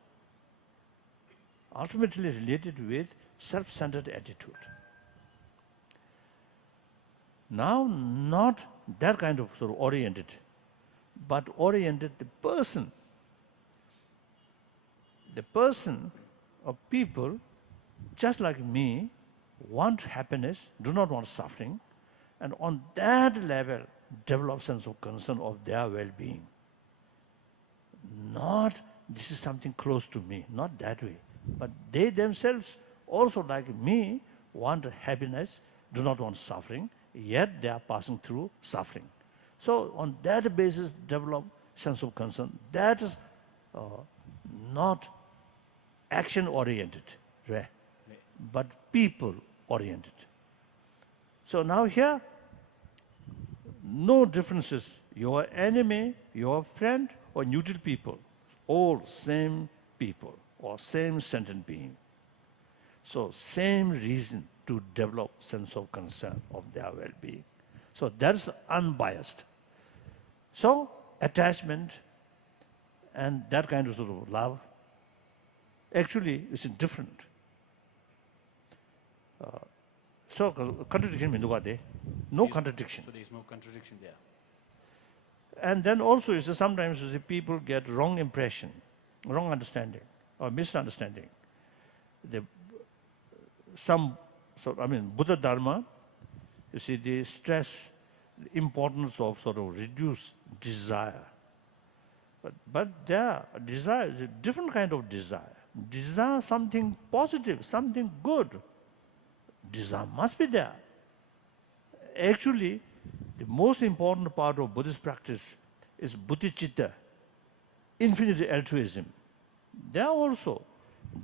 ultimately related with self-centered attitude. Now, not that kind of sort of oriented, but oriented the person. The person or people, just like me, want happiness, do not want suffering, and on that level, develop sense of concern of their well-being. Not, this is something close to me, not that way. But they themselves, also like me, want happiness, do not want suffering, yet they are passing through suffering. So on that basis, develop sense of concern. That is not action-oriented, right? But people-oriented. So now here, no differences. Your enemy, your friend, or neutral people, all same people, or same sentient being. So same reason to develop sense of concern of their well-being. So that's unbiased. So attachment and that kind of sort of love actually is different. So contradiction means no contradiction. So there is no contradiction there. And then also is sometimes you see, people get wrong impression, wrong understanding, or misunderstanding. Buddha Dharma, you see, they stress the importance of sort of reduce desire. But their desire is a different kind of desire. Desire something positive, something good. Desire must be there. Actually, the most important part of Buddhist practice is bodhicitta, infinite altruism. There also,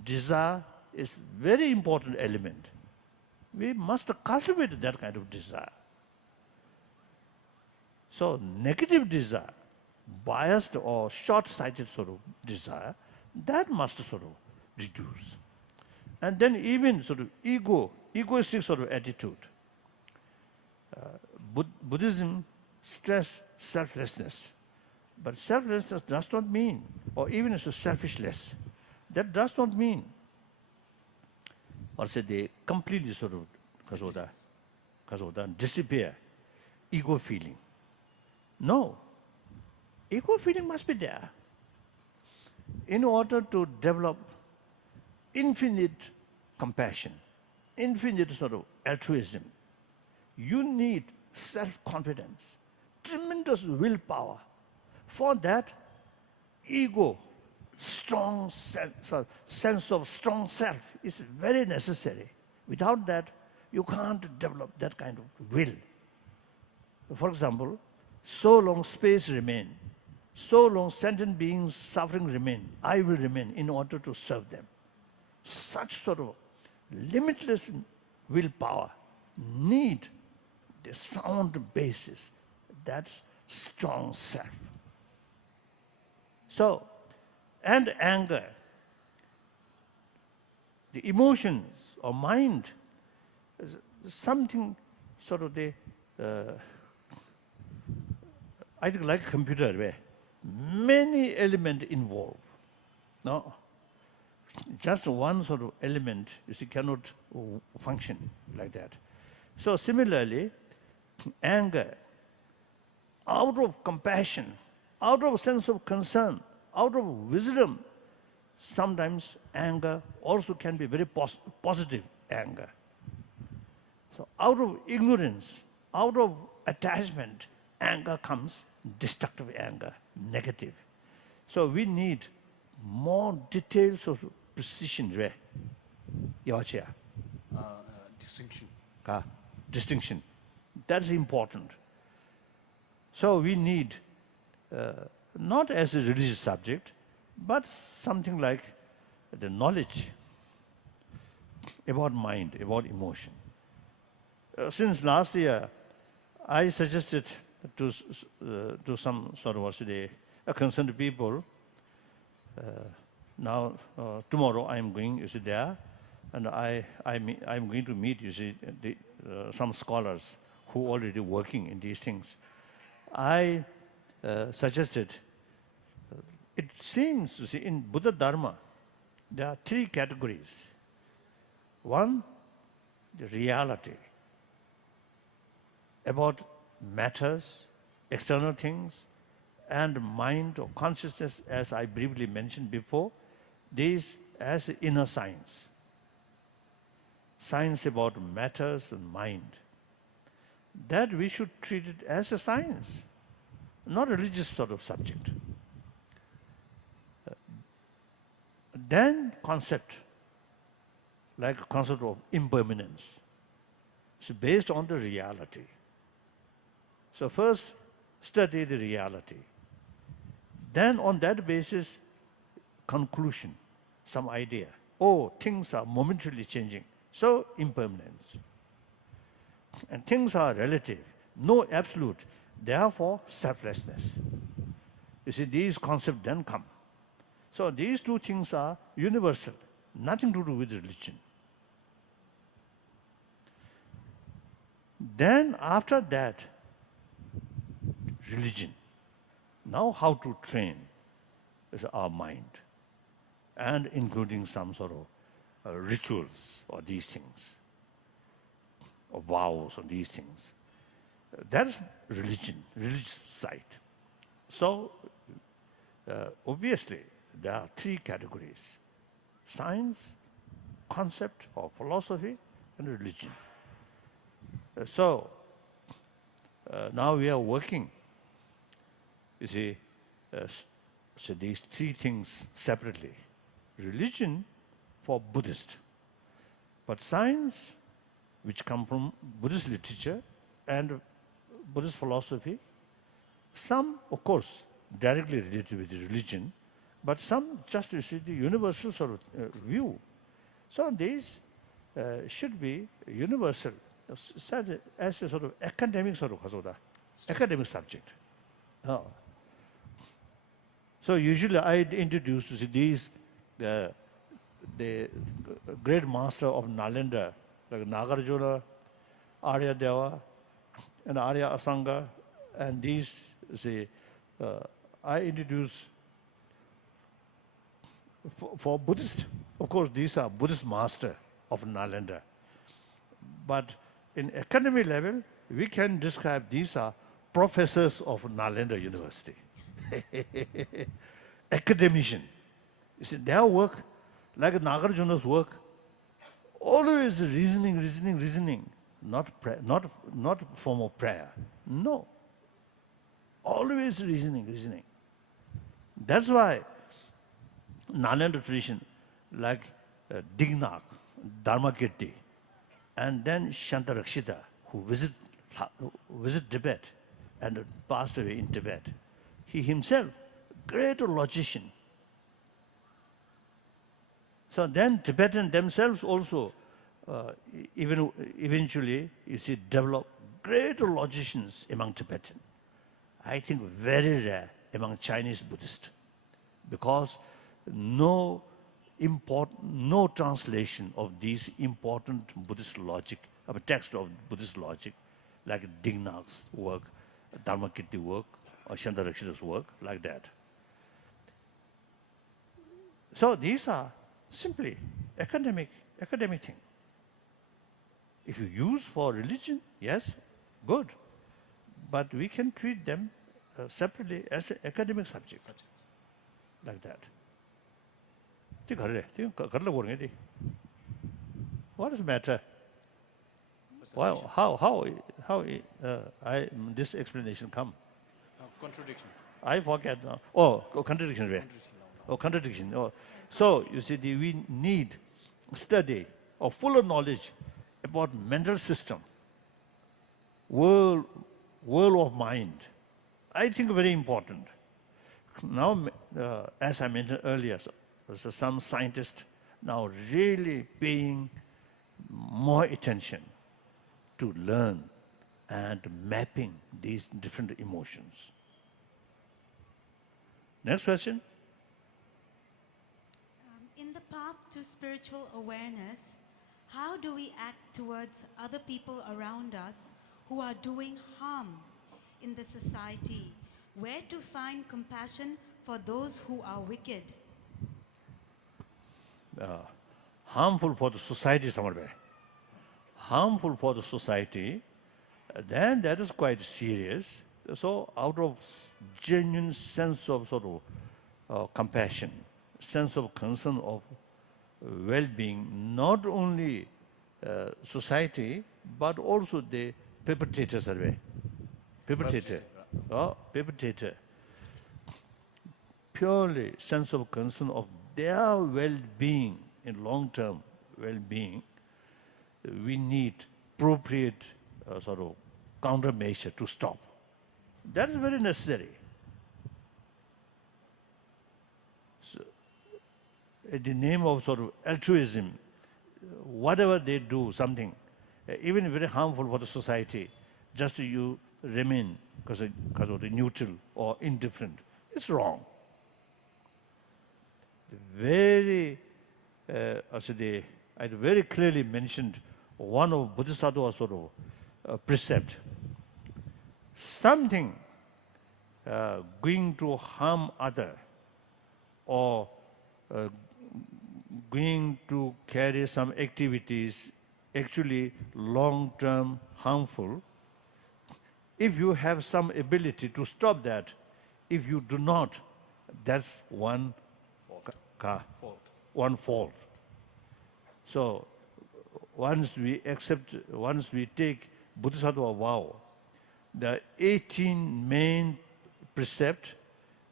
desire is very important element. We must cultivate that kind of desire. So negative desire, biased or short-sighted sort of desire, that must sort of reduce. And then even sort of egoistic sort of attitude. Buddhism stress selflessness. But selflessness does not mean, or even as a selfishness, that does not mean, or say they completely sort of disappear ego feeling. No. Ego feeling must be there. In order to develop infinite compassion, infinite sort of altruism, you need self-confidence, tremendous willpower. For that, ego, strong sense of strong self is very necessary. Without that, you can't develop that kind of will. For example, so long space remain, so long sentient beings suffering remain, I will remain in order to serve them. Such sort of limitless willpower need the sound basis, that's strong self. So, and anger, the emotions or mind, is something sort of I think like a computer where many elements involved. No, just one sort of element, you see, cannot function like that. So similarly, anger, out of compassion, out of sense of concern, out of wisdom, sometimes anger also can be very positive anger. So out of ignorance, out of attachment, anger comes destructive anger, negative. So we need more details of precision, Distinction. distinction. That's important. So we need, not as a religious subject, but something like the knowledge about mind, about emotion. Since last year, I suggested to some sort of concerned people. Now, tomorrow I am going, you see, there, and I'm going to meet, you see, some scholars who are already working in these things. I suggested, it seems, you see, in Buddha Dharma, there are three categories. One, the reality about matters, external things, and mind or consciousness, as I briefly mentioned before, these as inner science. Science about matters and mind. That we should treat it as a science, not a religious sort of subject. Then concept, like concept of impermanence, is based on the reality. So first, study the reality. Then on that basis, conclusion, some idea. Oh, things are momentarily changing. So impermanence. And things are relative, no absolute. Therefore, selflessness. You see, these concepts then come. So these two things are universal, nothing to do with religion. Then after that, religion. Now how to train is our mind, and including some sort of rituals or these things, or vows or these things. That's religion, religious side. So obviously there are three categories: science, concept or philosophy, and religion. So now we are working, you see, so these three things separately. Religion for Buddhist, but science, which come from Buddhist literature and Buddhist philosophy, some, of course, directly related with religion, but some just, you see, the universal sort of view. So these should be universal, as a sort of academic sort of academic subject. So usually I introduce, you see, these, the great master of Nalanda, like Nagarjuna, Arya Deva, and Arya Asanga, and these, you see, I introduce for Buddhist. Of course, these are Buddhist master of Nalanda. But in academic level, we can describe these are professors of Nalanda University. Academician. You see, their work, like Nagarjuna's work, always reasoning, not form of prayer. No. Always reasoning. That's why Nalanda tradition, like Dignac, Dharmakirti, and then Shantarakshita, who visit Tibet and passed away in Tibet. He himself, great logician. So then Tibetans themselves also, even eventually, you see, develop great logicians among Tibetans. I think very rare among Chinese Buddhists, because no translation of these important Buddhist logic, of a text of Buddhist logic, like Dignac's work, Dharmakirti work, or Shantarakshita's work, like that. So these are simply academic thing. If you use for religion, yes, good. But we can treat them separately as an academic subject, like that. What is the matter? Well, how this explanation come? Contradiction. I forget now. Oh, contradiction. or contradiction. So you see, we need study or fuller knowledge about mental system, world of mind. I think very important. Now, as I mentioned earlier, so some scientists now really paying more attention to learn and mapping these different emotions. Next question. In the path to spiritual awareness, how do we act towards other people around us who are doing harm in the society? Where to find compassion for those who are wicked? Harmful for the society, Samarbe. Harmful for the society, then that is quite serious. So out of genuine sense of sort of compassion, sense of concern of well-being, not only society, but also the perpetrators are there. Perpetrator. Purely sense of concern of their well-being, in long-term well-being, we need appropriate sort of countermeasure to stop. That is very necessary. So, in the name of sort of altruism, whatever they do, something, even very harmful for the society, just you remain because of the neutral or indifferent, it's wrong. I very clearly mentioned one of Bodhisattva sort of precept. Something going to harm other or going to carry some activities actually long-term harmful, if you have some ability to stop that, if you do not, that's one fault. So once we take Bodhisattva vow, the 18 main precept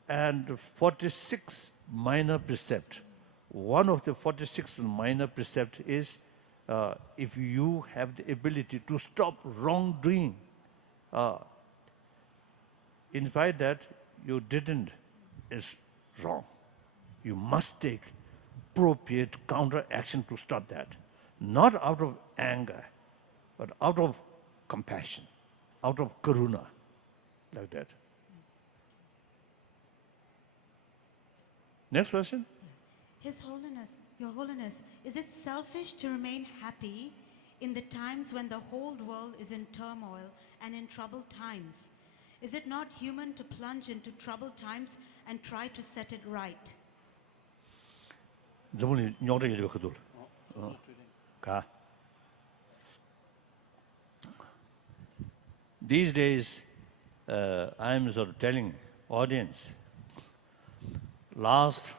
and 46 minor precept. One of the 46 minor precept is if you have the ability to stop wrongdoing, in spite that you didn't, is wrong. You must take appropriate counter action to stop that. Not out of anger, but out of compassion, out of karuna, like that. Next question. His Holiness, Your Holiness, is it selfish to remain happy in the times when the whole world is in turmoil and in troubled times? Is it not human to plunge into troubled times and try to set it right? These days, I'm sort of telling audience, last,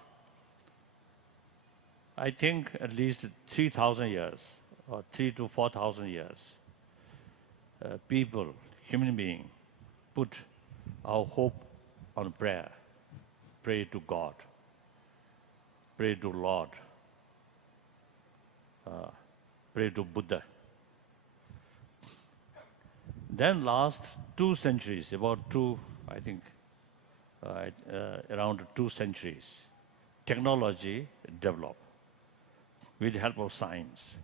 I think at least 3,000 years, or 3,000 to 4,000 years, people, human being, put our hope on prayer, pray to God, pray to Lord, pray to Buddha. Then last 2 centuries, around 2 centuries, technology developed with the help of science.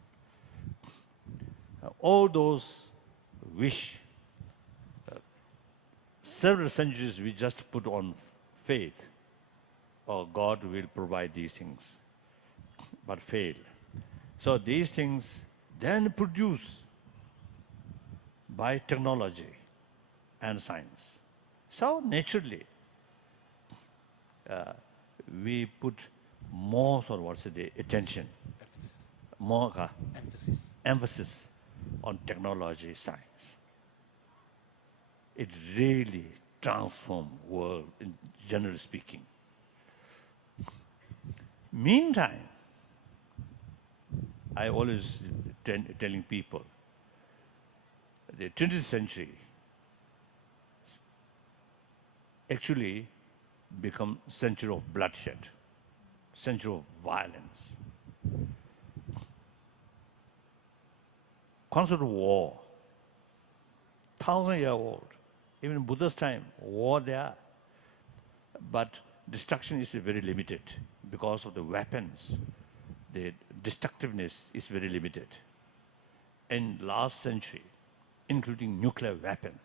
All those wish, several centuries we just put on faith, or God will provide these things, but fail. So these things then produce by technology and science. So naturally, we put more sort of attention, more emphasis on technology, science. It really transforms world, in generally speaking. Meantime, I always telling people, the 20th century actually become century of bloodshed. century of violence. Concept of war, 1,000-year-old, even in Buddha's time, war there. But destruction is very limited because of the weapons. The destructiveness is very limited. In last century, including nuclear weapon,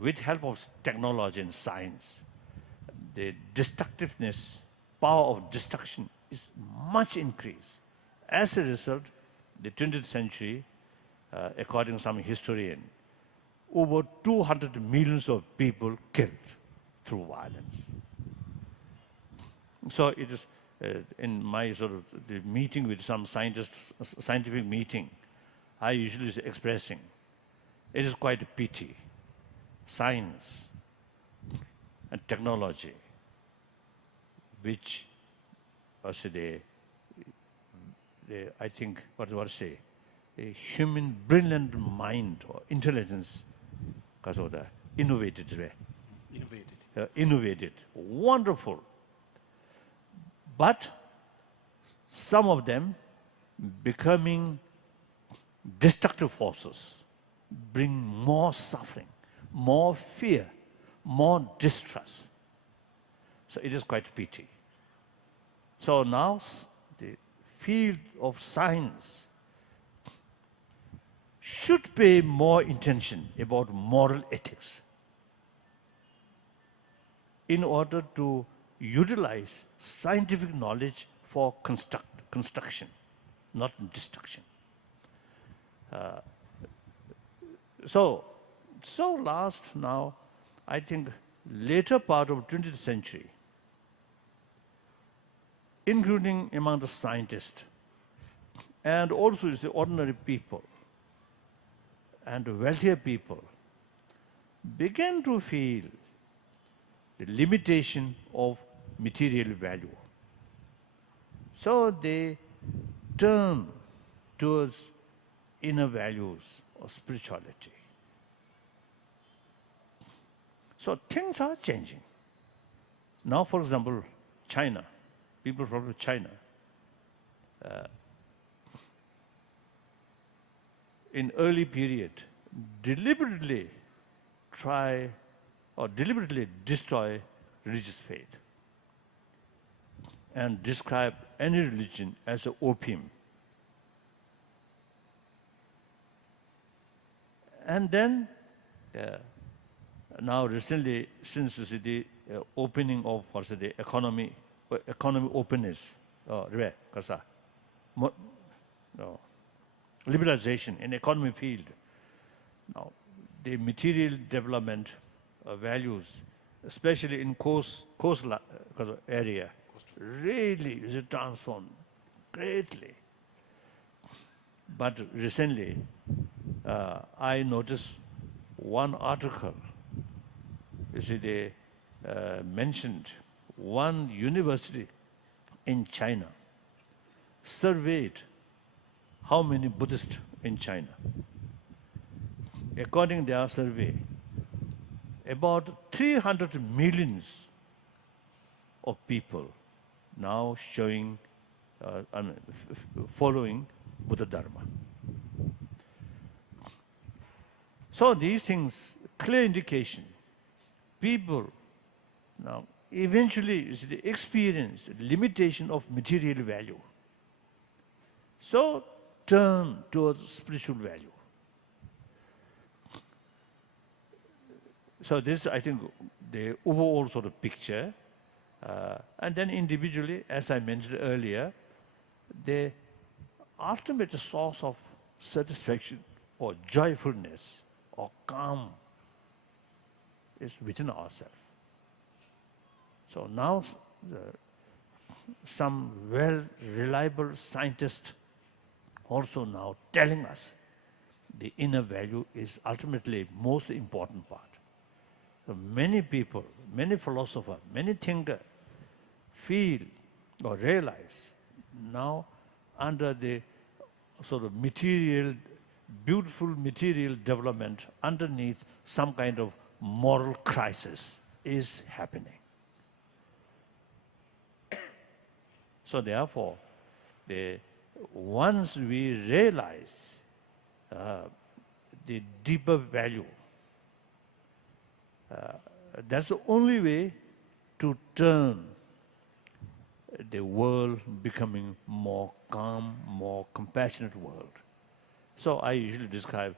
with help of technology and science, the destructiveness, power of destruction is much increased. As a result, the 20th century, according to some historian, over 200 millions of people killed through violence. So it is in my sort of the meeting with some scientists, scientific meeting, I usually is expressing, it is quite a pity. Science and technology, which I think, what do I say, a human brilliant mind or intelligence, because of the innovated, innovated, wonderful. But some of them becoming destructive forces, bring more suffering, more fear, more distress. So it is quite pity. So now the field of science should pay more attention about moral ethics in order to utilize scientific knowledge for construction, not destruction. So last now, I think later part of 20th century, including among the scientists, and also the ordinary people, and wealthier people, began to feel the limitation of material value. So they turn towards inner values or spirituality. So things are changing. Now, for example, China, people from China, in early period, deliberately try or deliberately destroy religious faith and describe any religion as an opium. And then, now recently, since the opening of the economy openness, liberalization in economy field, now the material development values, especially in coast area, really is transformed greatly. But recently, I noticed one article. You see, they mentioned one university in China surveyed how many Buddhists in China. According to their survey, about 300 millions of people now showing, following Buddha Dharma. So these things, clear indication, people now eventually experience limitation of material value. So turn towards spiritual value. So this, I think, the overall sort of picture. And then individually, as I mentioned earlier, the ultimate source of satisfaction or joyfulness or calm is within ourselves. So now some well-reliable scientists also now telling us the inner value is ultimately most important part. So many people, many philosophers, many thinkers feel or realize now under the sort of material, beautiful material development, underneath some kind of moral crisis is happening. So therefore, once we realize the deeper value, that's the only way to turn the world becoming more calm, more compassionate world. So I usually describe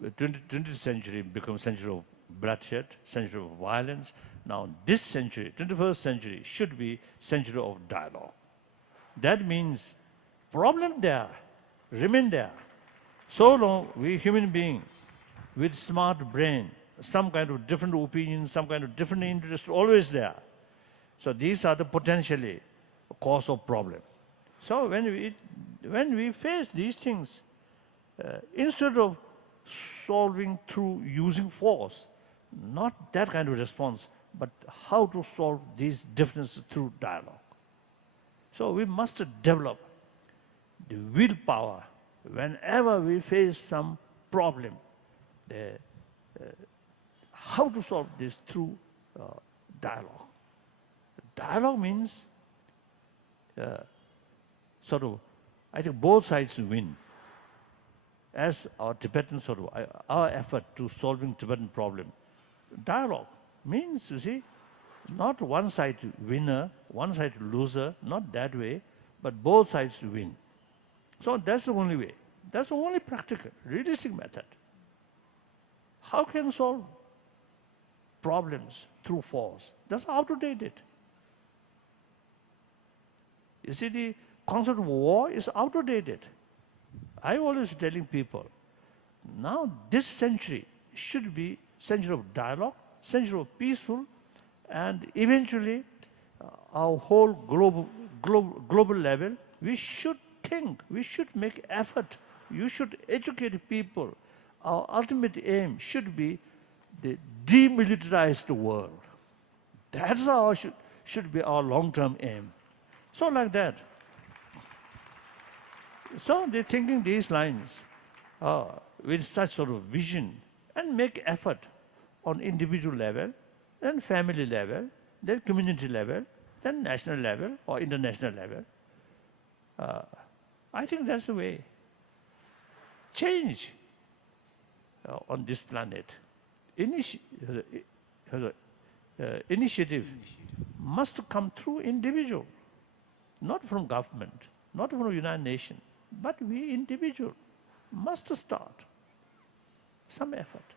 the 20th century becomes century of bloodshed, century of violence. Now this century, 21st century, should be century of dialogue. That means problem there, remain there. So long we human being with smart brain, some kind of different opinion, some kind of different interest, always there. So these are the potentially cause of problem. So when we face these things, instead of solving through using force, not that kind of response, but how to solve these differences through dialogue. So we must develop the willpower whenever we face some problem, how to solve this through dialogue. Dialogue means sort of, I think both sides win. As our Tibetan sort of, our effort to solving Tibetan problem, dialogue means, you see, not one side winner, one side loser, not that way, but both sides win. So that's the only way. That's the only practical, realistic method. How can solve problems through force? That's outdated. You see, the concept of war is outdated. I always telling people, now this century should be century of dialogue, century of peaceful, and eventually our whole global level, we should think, we should make effort, you should educate people. Our ultimate aim should be the demilitarized world. That's our should be our long-term aim. So like that. So they're thinking these lines with such sort of vision and make effort on individual level, then family level, then community level, then national level or international level. I think that's the way. Change on this planet. Initiative must come through individual, not from government, not from the United Nations, but we individual must start some effort.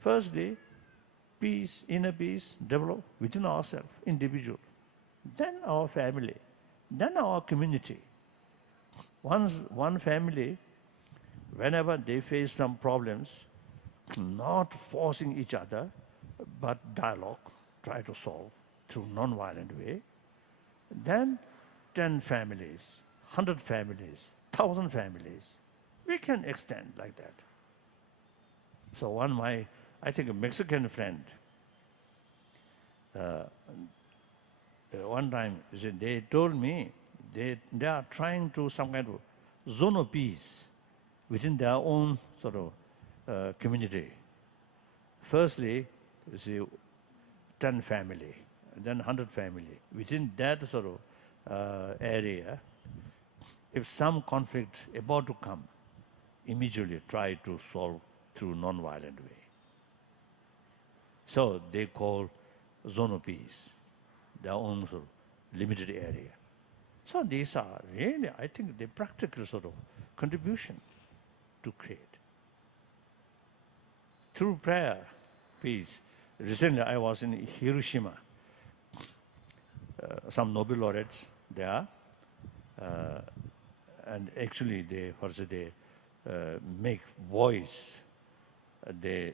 Firstly, peace, inner peace, develop within ourselves, individual. Then our family, then our community. Once one family, whenever they face some problems, not forcing each other, but dialogue, try to solve through non-violent way. Then 10 families, 100 families, 1,000 families, we can extend like that. So I think a Mexican friend, one time they told me they are trying to some kind of zone of peace within their own sort of community. Firstly, you see, 10 family, then 100 family. Within that sort of area, if some conflict about to come, immediately try to solve through non-violent way. So they call zone of peace, their own sort of limited area. So these are really, I think, the practical sort of contribution to create. Through prayer, peace. Recently I was in Hiroshima. Some Nobel laureates there, and actually they make voice the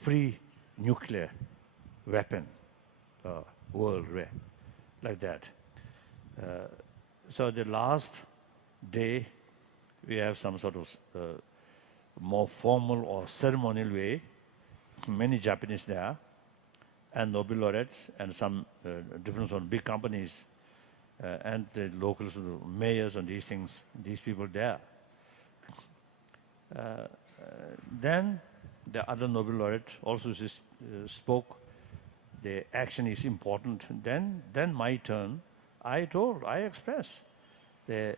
free nuclear weapon world like that. So the last day we have some sort of more formal or ceremonial way. Many Japanese there, and Nobel laureates, and some different sort of big companies, and the local sort of mayors and these things, these people there. Then the other Nobel laureate also spoke the action is important, then my turn, I express the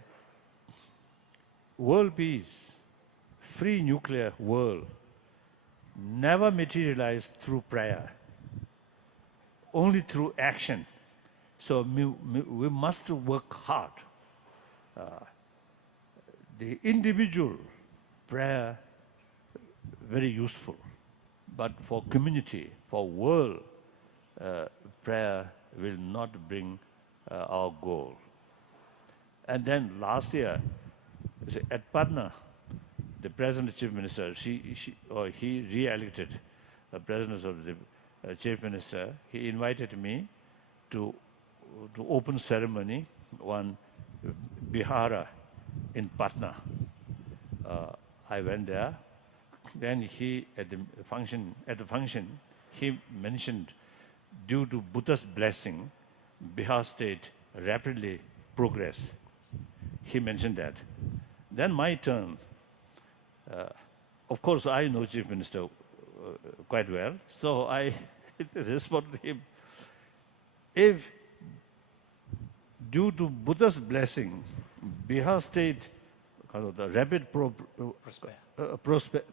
world peace, free nuclear world, never materialized through prayer, only through action. So we must work hard. The individual prayer, very useful. But for community, for world, prayer will not bring our goal. And then last year, at Patna, the president chief minister, he re-elected the president of the chief minister. He invited me to open ceremony on Bihara in Patna. I went there. Then he at the function he mentioned, due to Buddha's blessing, Bihar state rapidly progress. He mentioned that. Then my turn. Of course, I know Chief Minister quite well, so I responded to him. If due to Buddha's blessing, Bihar state the rapid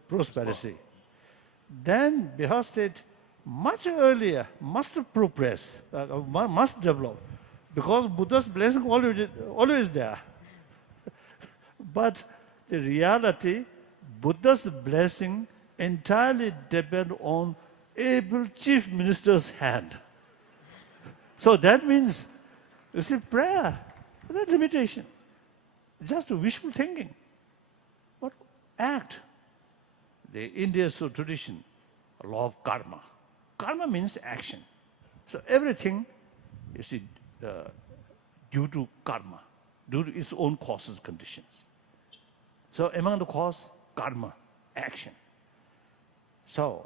prosperity, then Bihar state much earlier must progress, must develop, because Buddha's blessing always there. But the reality, Buddha's blessing entirely depend on able chief minister's hand. So that means, you see, prayer, that limitation, just wishful thinking. But act. The India's tradition, law of karma. Karma means action. So everything, you see, due to karma, due to its own causes, conditions. So among the cause, karma, action. So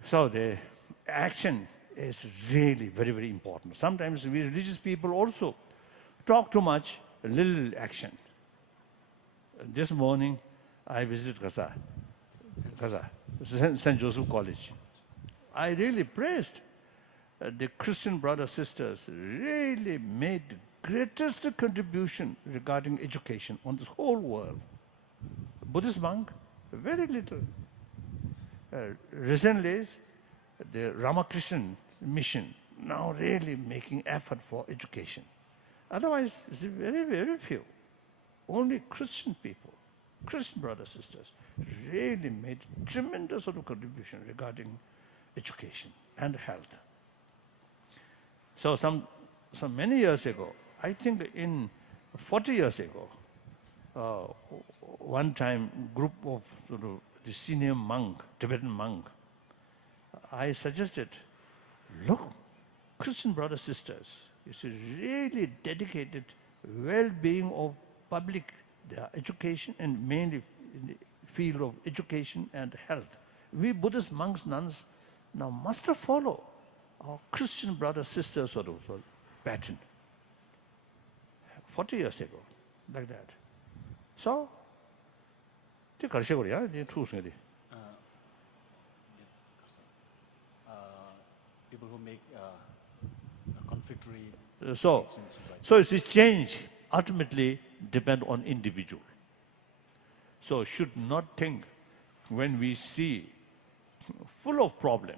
the action is really very, very important. Sometimes we religious people also talk too much, little action. This morning, I visited Gaza, St. Joseph College. I really praised the Christian brothers, sisters, really made greatest contribution regarding education on this whole world. Buddhist monk, very little. Recently, the Ramakrishna mission now really making effort for education. Otherwise, it's very, very few. Only Christian people, Christian brothers, sisters, really made tremendous sort of contribution regarding education and health. So many years ago, I think in 40 years ago, one time group of the senior monk, Tibetan monk, I suggested, look, Christian brothers, sisters, it's really dedicated well-being of public, their education, and mainly in the field of education and health. We Buddhist monks, nuns, now must follow our Christian brothers, sisters sort of pattern. 40 years ago, like that. So, people who make conflictory so it's a change ultimately depend on individual. So should not think when we see full of problem,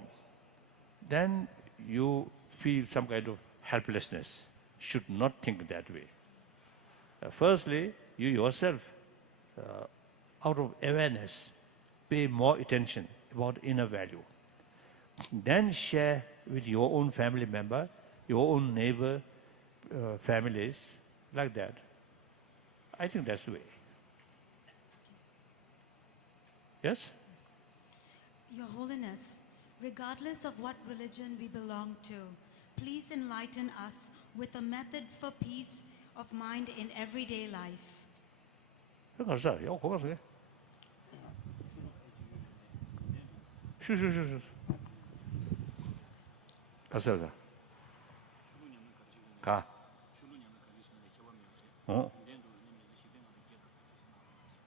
then you feel some kind of helplessness. Should not think that way. Firstly, you yourself, out of awareness, pay more attention about inner value. Then share with your own family member, your own neighbor, families, like that. I think that's the way. Yes? Your Holiness, regardless of what religion we belong to, please enlighten us with a method for peace of mind in everyday life. 가.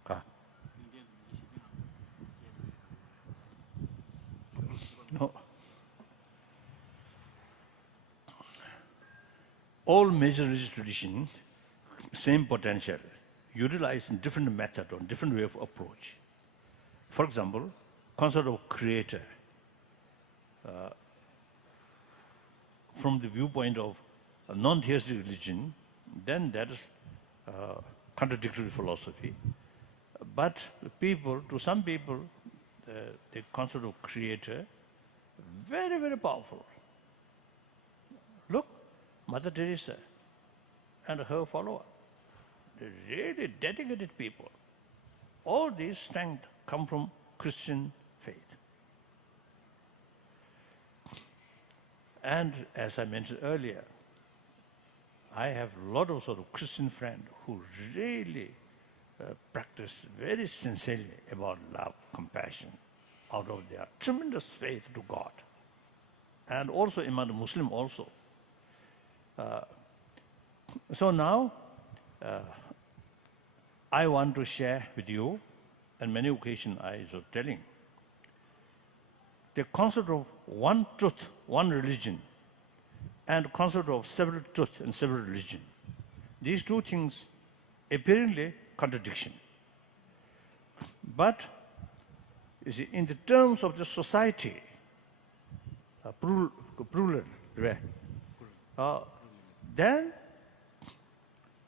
가. No. all major religious traditions, same potential, utilize in different method or different way of approach. For example, concept of creator. From the viewpoint of a non-theistic religion, then that is contradictory philosophy. But people, to some people, the concept of creator, very, very powerful. Look, Mother Teresa and her follower, they're really dedicated people. All these strength come from Christian faith. And as I mentioned earlier, I have a lot of sort of Christian friends who really practice very sincerely about love, compassion, out of their tremendous faith to God. And also among the Muslim also. So now, I want to share with you, on many occasions I was telling, the concept of one truth, one religion, and concept of several truth and several religion. These two things apparently contradiction. But you see, in the terms of the society, plural, then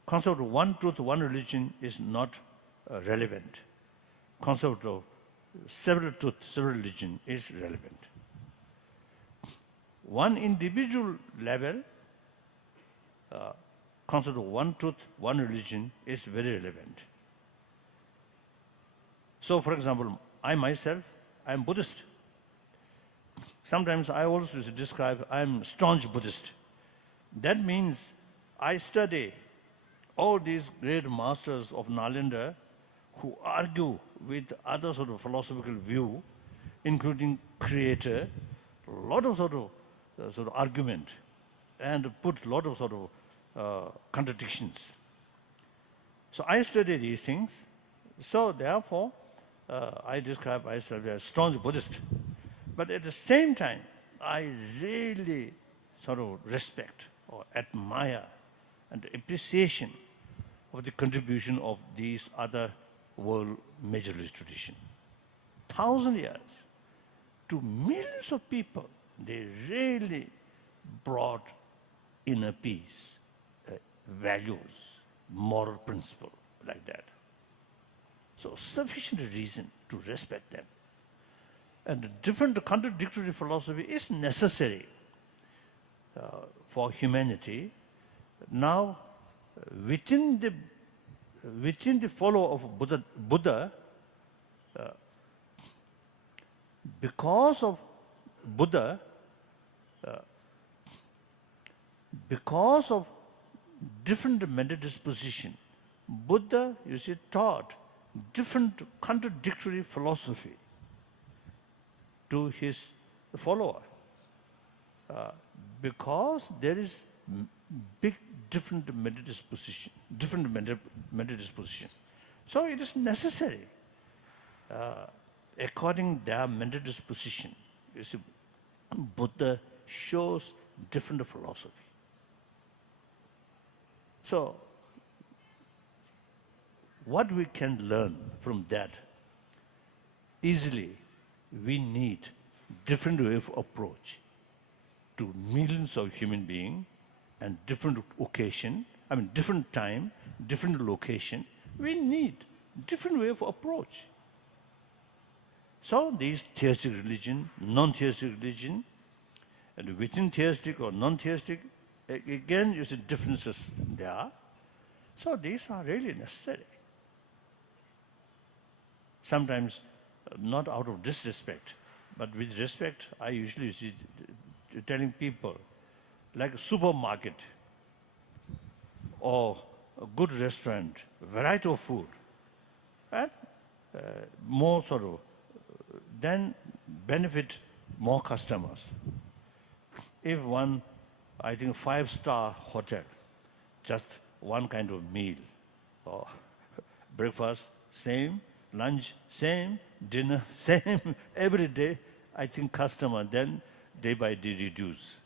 concept of one truth, one religion is not relevant. Concept of several truth, several religion is relevant. One individual level, concept of one truth, one religion is very relevant. So, for example, I myself, I am Buddhist. Sometimes I also describe I am staunch Buddhist. That means I study all these great masters of Nalanda who argue with other sort of philosophical view, including creator, a lot of sort of argument, and put a lot of sort of contradictions. So I study these things. So therefore, I describe myself as staunch Buddhist. But at the same time, I really sort of respect or admire and appreciation of the contribution of these other world major religious traditions. 1,000 years to millions of people, they really brought inner peace, values, moral principle like that. So sufficient reason to respect them. And different contradictory philosophy is necessary for humanity. Now, within the follower of Buddha, because of Buddha, because of different mental disposition, Buddha, you see, taught different contradictory philosophy to his follower. Because there is big different mental disposition, So it is necessary, according to their mental disposition. You see, Buddha shows different philosophy. So, what we can learn from that, easily, we need different way of approach to millions of human beings and different occasion, different time, different location. We need different way of approach. So these theistic religion, non-theistic religion, and within theistic or non-theistic, again, you see differences there. So these are really necessary. Sometimes not out of disrespect, but with respect, I usually see telling people, like a supermarket or a good restaurant, variety of food, and more sort of, then benefit more customers. If one, I think, 5-star hotel, just one kind of meal, or breakfast, same, lunch, same, dinner, same, every day, I think customer then day by day reduce.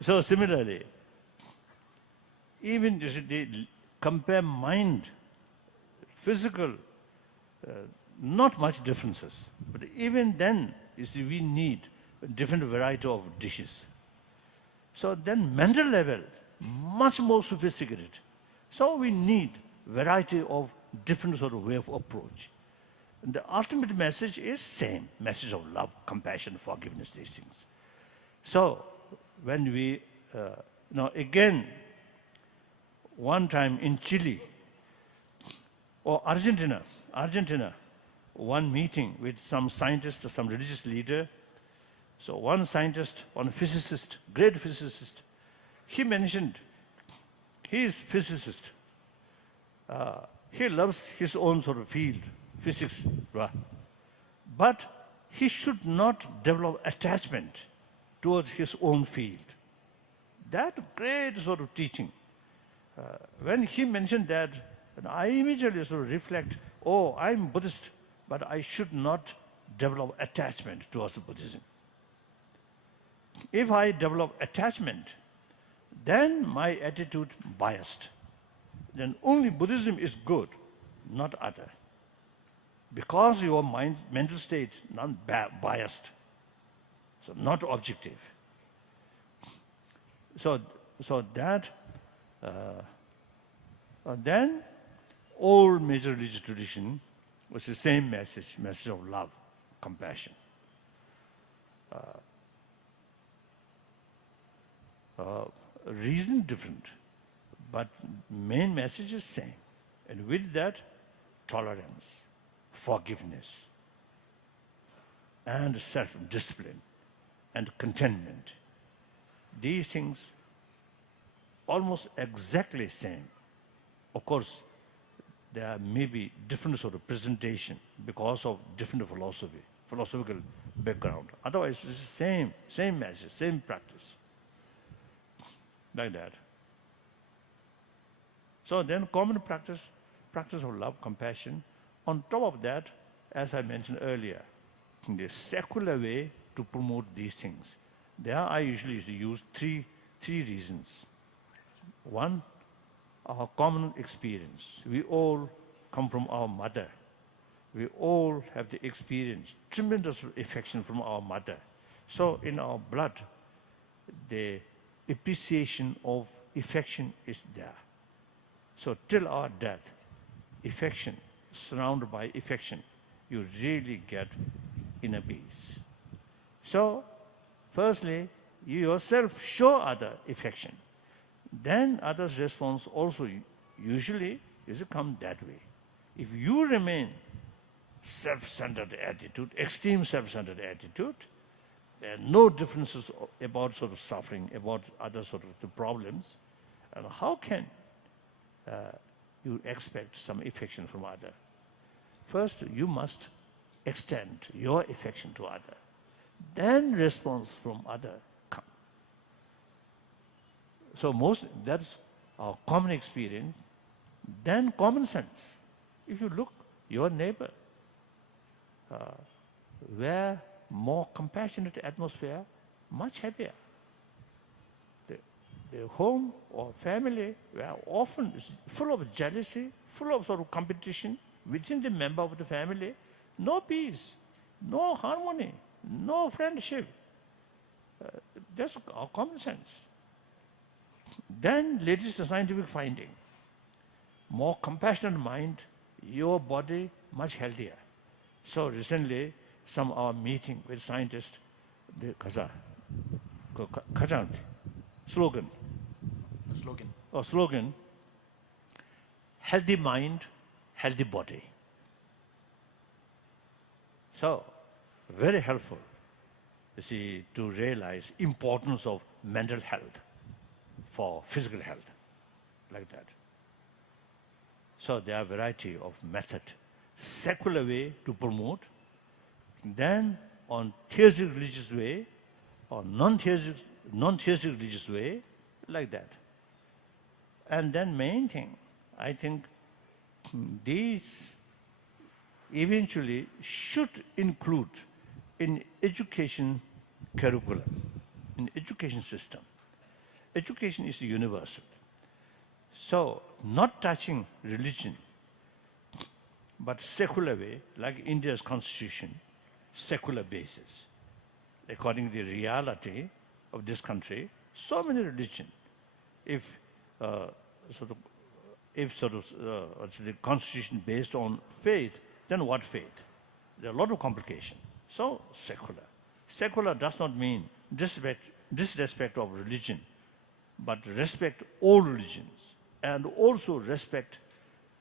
So similarly, even you see, they compare mind, physical, not much differences. But even then, you see, we need a different variety of dishes. So then mental level, much more sophisticated. So we need variety of different sort of way of approach. And the ultimate message is same, message of love, compassion, forgiveness, these things. So when we, again, one time in Chile or Argentina, one meeting with some scientist or some religious leader. So one scientist, one physicist, great physicist, he mentioned, he is physicist. He loves his own sort of field, physics. Right? But he should not develop attachment towards his own field. That great sort of teaching. When he mentioned that, I immediately sort of reflect, oh, I'm Buddhist, but I should not develop attachment towards Buddhism. If I develop attachment, then my attitude biased. Then only Buddhism is good, not other. Because your mental state not biased, so not objective. So that then all major religious tradition was the same message of love, compassion. Reason different, but main message is same. And with that, tolerance, forgiveness, and self-discipline, and contentment. These things almost exactly same. Of course, there may be different sort of presentation because of different philosophical background. Otherwise, it's the same message, same practice. Like that. So then common practice of love, compassion. On top of that, as I mentioned earlier, in the secular way to promote these things, there I usually use three reasons. One, our common experience. We all come from our mother. We all have the experience, tremendous affection from our mother. So in our blood, the appreciation of affection is there. So till our death, affection, surrounded by affection, you really get inner peace. So, firstly, you yourself show other affection. Then others' response also usually is come that way. If you remain self-centered attitude, extreme self-centered attitude, there are no differences about sort of suffering, about other sort of the problems, and how can you expect some affection from other? First, you must extend your affection to other. Then response from other come. So that's our common experience. Then common sense. If you look, your neighbor, where more compassionate atmosphere, much happier. The home or family were often full of jealousy, full of sort of competition within the member of the family, no peace, no harmony, no friendship. That's our common sense. Then latest scientific finding, more compassionate mind, your body much healthier. So recently, some our meeting with scientists, the slogan, healthy mind, healthy body. So, very helpful, you see, to realize importance of mental health for physical health, like that. So there are a variety of method, secular way to promote, then on theistic religious way, or non-theistic religious way, like that. And then main thing, I think these eventually should include in education curriculum, in education system. Education is universal. So, not touching religion, but secular way, like India's constitution, secular basis. According to the reality of this country, so many religion. If the constitution based on faith, then what faith? There are a lot of complications. So secular. Secular does not mean disrespect of religion, but respect all religions and also respect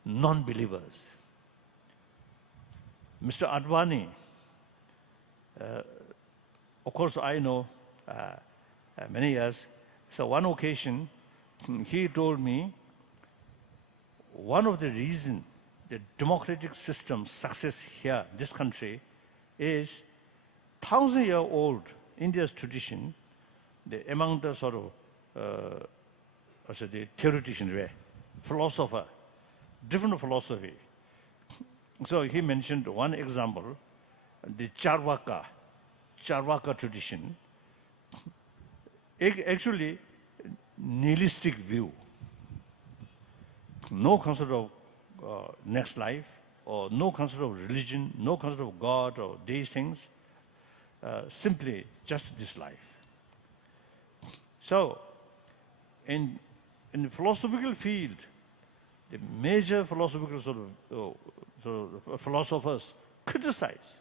non-believers. Mr. Advani, of course I know many years. So one occasion, he told me one of the reasons the democratic system's success here, this country, is 1,000-year-old India's tradition. Among the sort of the theoreticians, philosopher, different philosophy. So he mentioned one example, the Charvaka tradition. Actually, nihilistic view. No concept of next life, or no concept of religion, no concept of God or these things, simply just this life. So, in the philosophical field, the major philosophical philosophers criticize,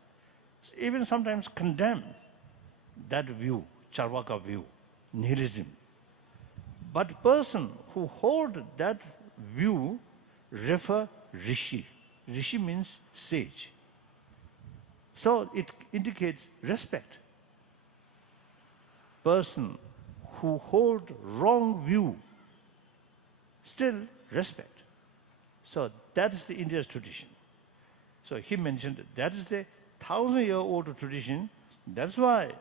even sometimes condemn that view, Charvaka view, nihilism. But person who hold that view refer Rishi. Rishi means sage. So it indicates respect. Person who hold wrong view, still respect. So that is the India's tradition. So he mentioned that is the 1,000-year-old tradition. That's why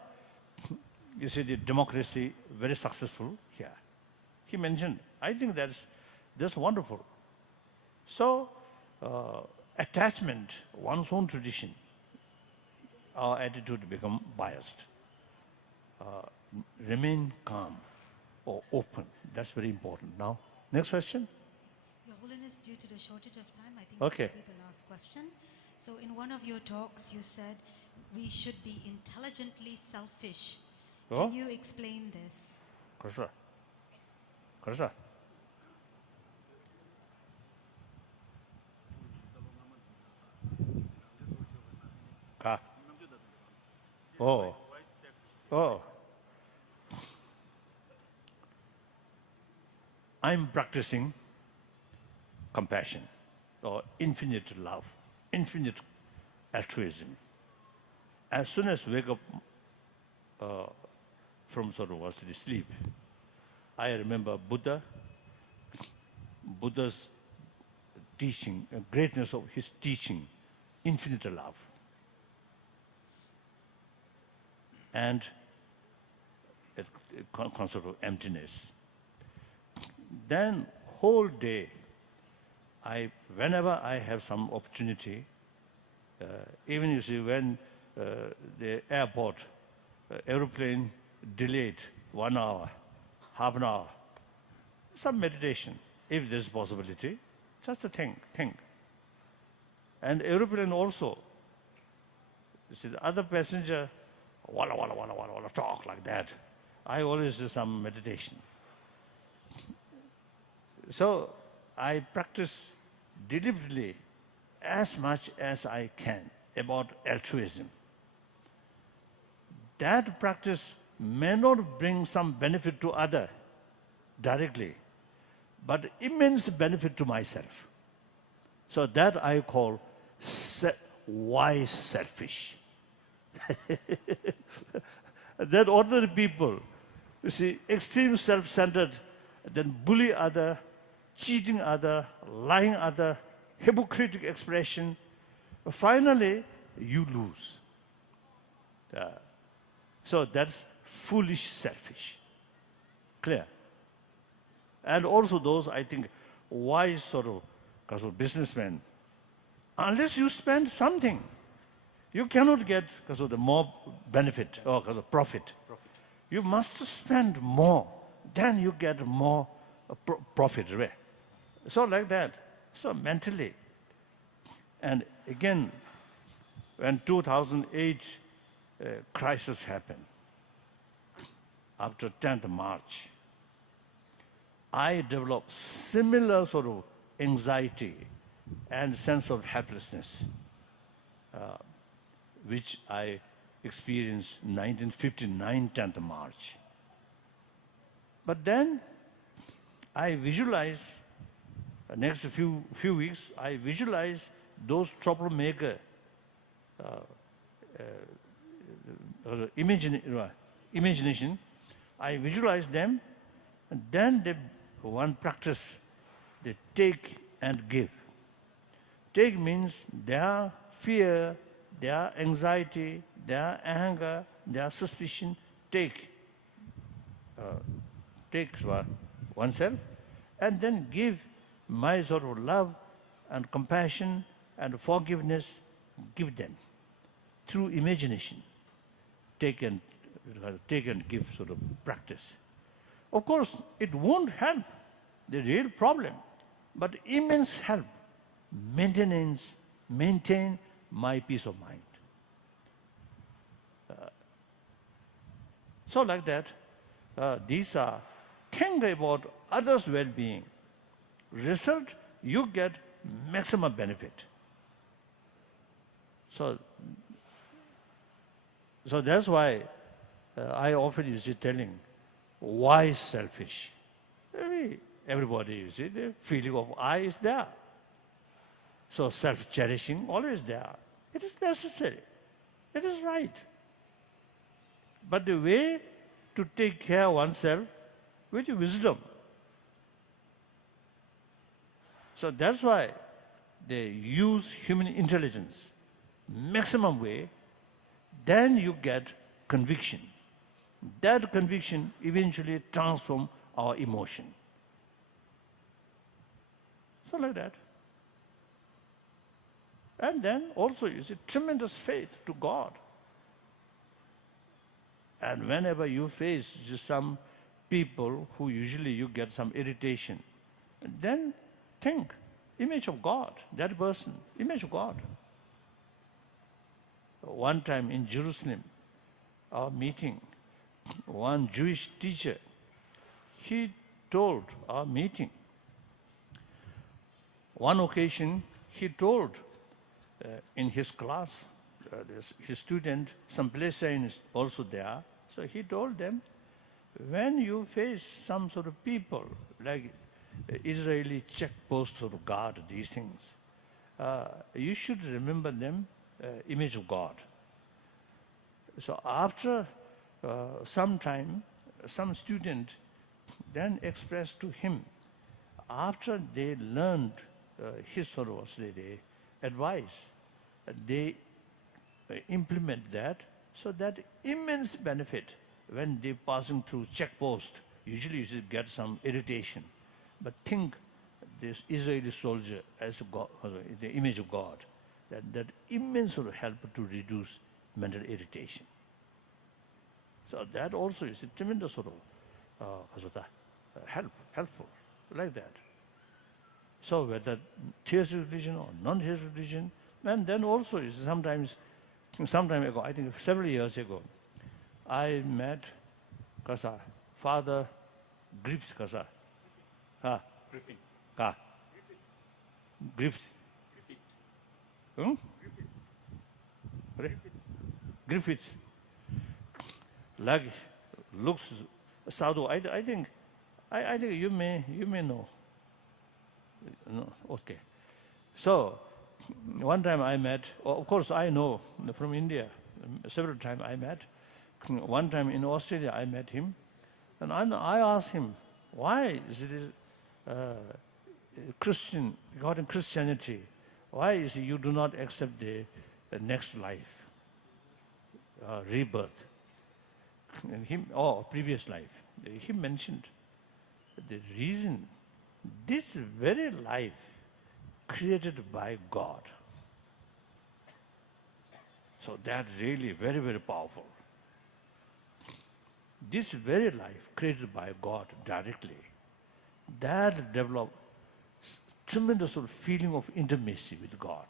you see the democracy very successful here. He mentioned, I think that's wonderful. So attachment, one's own tradition, our attitude become biased. Remain calm or open. That's very important. Now, next question. Your Holiness, due to the shortage of time, I think Okay. this will be the last question. So in one of your talks, you said we should be intelligently selfish. Oh? Can you explain this? 그래서 그래서 가. 어. 어. I'm practicing compassion or infinite love, infinite altruism. As soon as wake up from sort of sleep, I remember Buddha's teaching, greatness of his teaching, infinite love. And a concept of emptiness. Then whole day, whenever I have some opportunity, even you see when the airport, aeroplane delayed 1 hour, half an hour, some meditation, if there's possibility, just to think. And aeroplane also, you see the other passenger, walla, talk like that. I always do some meditation. So I practice deliberately as much as I can about altruism. That practice may not bring some benefit to other directly, but immense benefit to myself. So that I call wise selfish. That ordinary people, you see, extreme self-centered, then bully other, cheating other, lying other, hypocritical expression. Finally, you lose. So that's foolish, selfish. Clear? And also those, I think, wise sort of businessmen, unless you spend something, you cannot get because of the more benefit or because of profit. You must spend more, then you get more profit. So like that. So mentally. And again, when 2008 crisis happened, after 10th March, I developed similar sort of anxiety and sense of helplessness, which I experienced 1959 10th March. But then I visualize, next few weeks, I visualize those troublemaker imagination. I visualize them, and then one practice, they take and give. Take means their fear, their anxiety, their anger, their suspicion, take oneself, and then give my sort of love and compassion and forgiveness, give them through imagination. Take and give sort of practice. Of course, it won't help the real problem, but immense help maintain my peace of mind. So like that, these are think about others' well-being. Result, you get maximum benefit. So that's why I often use it telling, why selfish? Everybody, you see, the feeling of I is there. So self-cherishing always there. It is necessary. It is right. But the way to take care of oneself with wisdom. So that's why they use human intelligence maximum way, then you get conviction. That conviction eventually transforms our emotion. So like that. And then also you see tremendous faith to God. And whenever you face just some people who usually you get some irritation, then think, image of God, that person, image of God. One time in Jerusalem, our meeting, one Jewish teacher, he told our meeting, one occasion he told in his class, his student, some Palestinians is also there, so he told them, when you face some sort of people, like Israeli checkposts or guard, these things, you should remember them, image of God. So after some time, some student then expressed to him, after they learned his sort of the advice, they implement that, so that immense benefit when they passing through checkpost, usually you get some irritation. But think this Israeli soldier as God, the image of God, that immense sort of help to reduce mental irritation. So that also is a tremendous sort of helpful, like that. So whether theistic religion or non-theistic religion, and then also is some time ago, I think several years ago, I met Father Griffith Griffin. Griffith. Hmm? Griffiths. Like looks Sadhu. I think you may know. No, okay. So one time I met. Of course I know from India. Several times I met. One time in Australia I met him, and I asked him, why is it Christian, regarding Christianity, why is it you do not accept the next life, rebirth, or previous life? He mentioned the reason, this very life created by God. So that's really very, very powerful. This very life created by God directly, that develops tremendous sort of feeling of intimacy with God.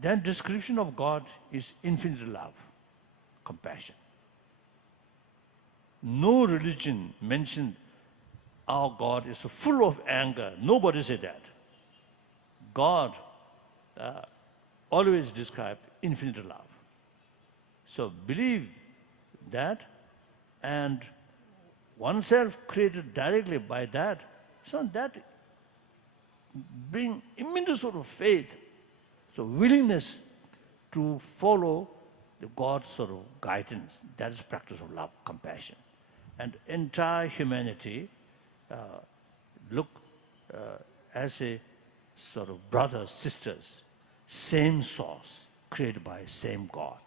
Then description of God is infinite love, compassion. No religion mentioned our God is full of anger. Nobody said that. God always described infinite love. So believe that, and oneself created directly by that, so that bring immense sort of faith, so willingness to follow the God's sort of guidance. That is practice of love, compassion. And entire humanity look as a sort of brothers, sisters, same source, created by same God.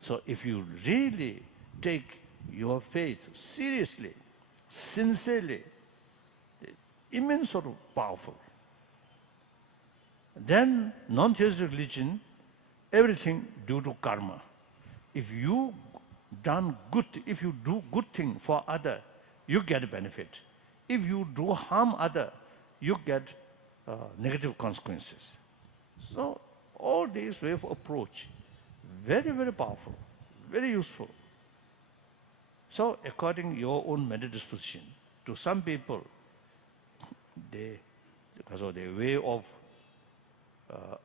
So if you really take your faith seriously, sincerely, immense sort of powerful. Then non-theistic religion, everything due to karma. If you if you do good thing for other, you get benefit. If you do harm other, you get negative consequences. So all these way of approach, very, very powerful, very useful. So according to your own mental disposition, to some people, because of their way of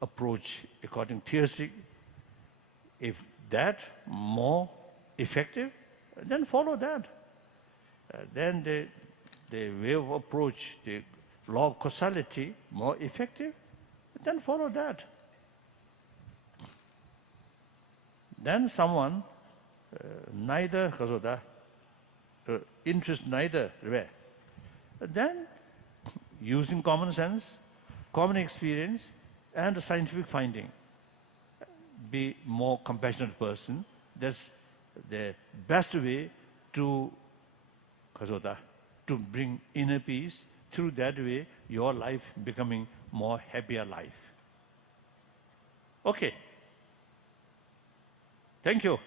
approach according to theistic, if that more effective, then follow that. Then the way of approach, the law of causality, more effective, then follow that. Then someone neither interest neither, then using common sense, common experience, and scientific finding, be more compassionate person. That's the best way to bring inner peace. Through that way, your life becoming more happier life. Okay. Thank you.